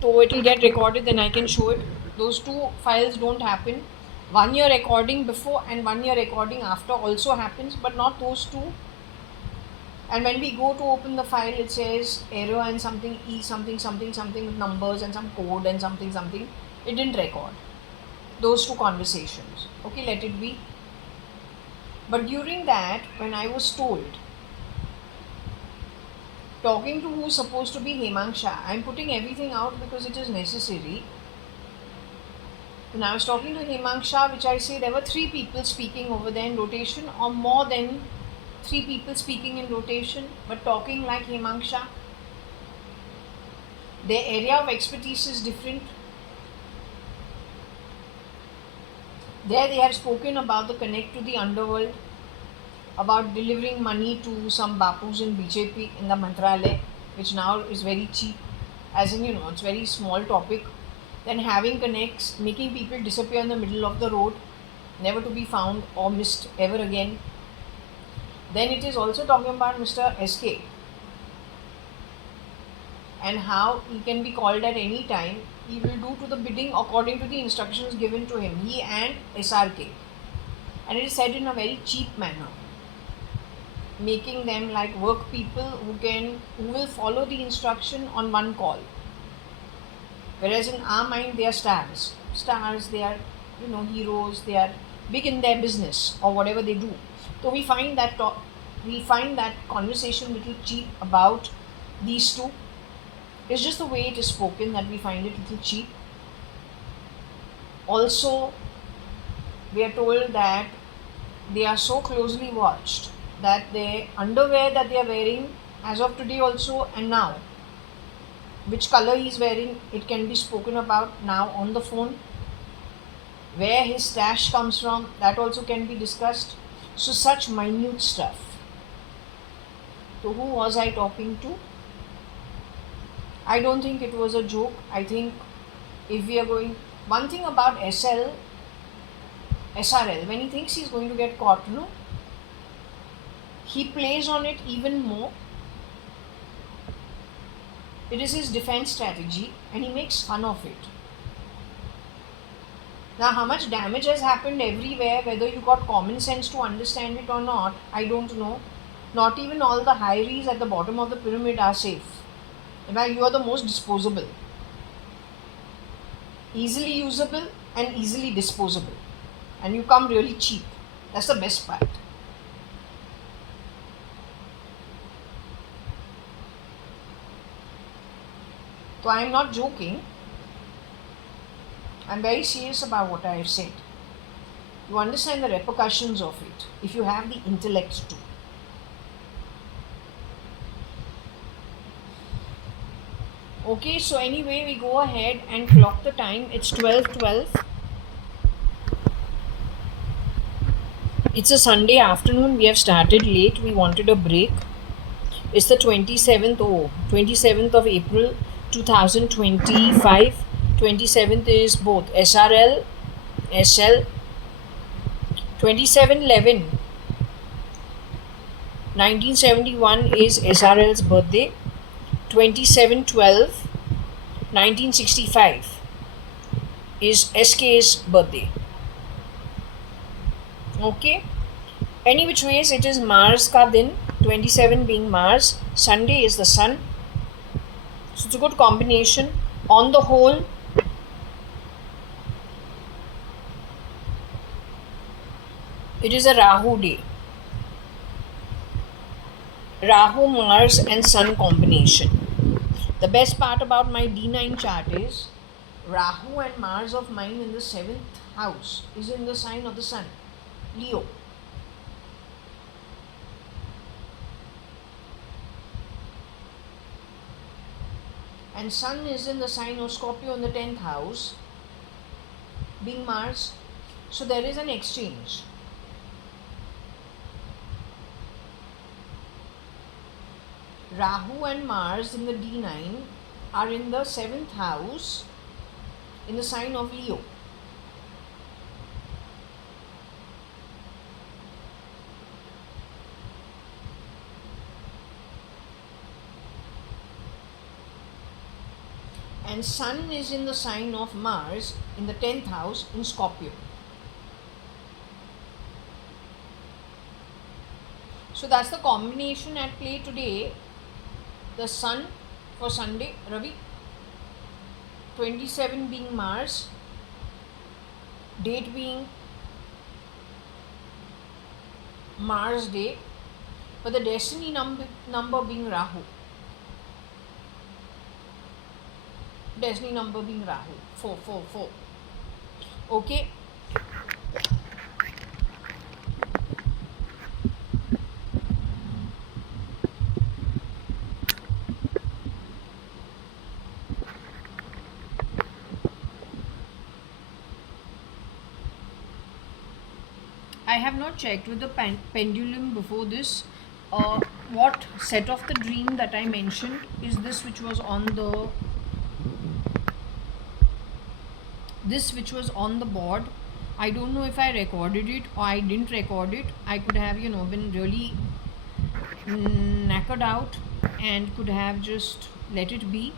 So it will get recorded, then I can show it. Those two files don't happen. 1 year recording before and 1 year recording after also happens, but not those two. And when we go to open the file, it says error and something E something something something with numbers and some code and something something. It didn't record those two conversations. Okay, let it be. But during that, when I was told, talking to who's supposed to be Hemangsha, I'm putting everything out because it is necessary. When I was talking to Hemangsha, which I say there were 3 people speaking over there in rotation, or more than 3 people speaking in rotation, but talking like Hemangsha. Their area of expertise is different. There they have spoken about the connect to the underworld, about delivering money to some Bapus in BJP in the Mantralaya, which now is very cheap, as in, it's very small topic. Then having connects, making people disappear in the middle of the road, never to be found or missed ever again. Then it is also talking about Mr. SK and how he can be called at any time. He will do to the bidding according to the instructions given to him, he and SRK. And it is said in a very cheap manner, making them like work people who will follow the instruction on one call. Whereas in our mind, they are stars. Stars, they are, heroes, they are big in their business or whatever they do. So we find that conversation a little cheap about these two. It's just the way it is spoken that we find it a little cheap. Also, we are told that they are so closely watched that their underwear that they are wearing as of today also and now, which color he is wearing, it can be spoken about now on the phone. Where his stash comes from, that also can be discussed. So such minute stuff. So who was I talking to? I don't think it was a joke. I think if we are going, one thing about SRL, when he thinks he's going to get caught, he plays on it even more. It is his defense strategy and he makes fun of it. Now, how much damage has happened everywhere, whether you got common sense to understand it or not, I don't know. Not even all the hirees at the bottom of the pyramid are safe. In fact, you are the most disposable. Easily usable and easily disposable. And you come really cheap. That's the best part. So I am not joking. I am very serious about what I have said. You understand the repercussions of it if you have the intellect to. Okay, so anyway, we go ahead and clock the time. It's 12:12. It's a Sunday afternoon. We have started late. We wanted a break. It's the 27th of April 2025. 27th is both SRL, SL. 27/11 1971 is SRL's birthday. 27/12 1965 is SK's birthday. Okay. Any which ways, it is Mars ka din. 27 being Mars. Sunday is the sun. So it's a good combination. On the whole, it is a Rahu day. Rahu, Mars and Sun combination. The best part about my D9 chart is Rahu and Mars of mine in the 7th house is in the sign of the Sun, Leo. And Sun is in the sign of Scorpio in the 10th house, being Mars. So there is an exchange. Rahu and Mars in the D9 are in the 7th house in the sign of Leo. And Sun is in the sign of Mars in the 10th house in Scorpio. So that's the combination at play today. The Sun for Sunday, Ravi, 27 being Mars, date being Mars Day, but the destiny number being Rahu. Destiny number being Rahu, 444. Okay. I have not checked with the pendulum before this. What set of the dream that I mentioned is this, which was on the board. I don't know if I recorded it or I didn't record it. I could have been really knackered out and could have just let it be.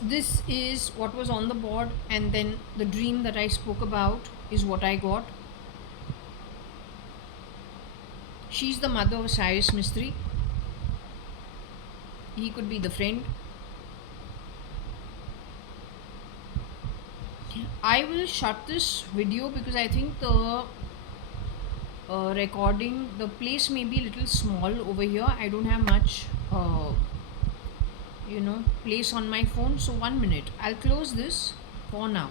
This is what was on the board, and then the dream that I spoke about is what I got. She's the mother of Cyrus Mistry. He could be the friend. I will shut this video because I think the recording, the place may be a little small over here. I don't have much place on my phone. So 1 minute. I'll close this for now.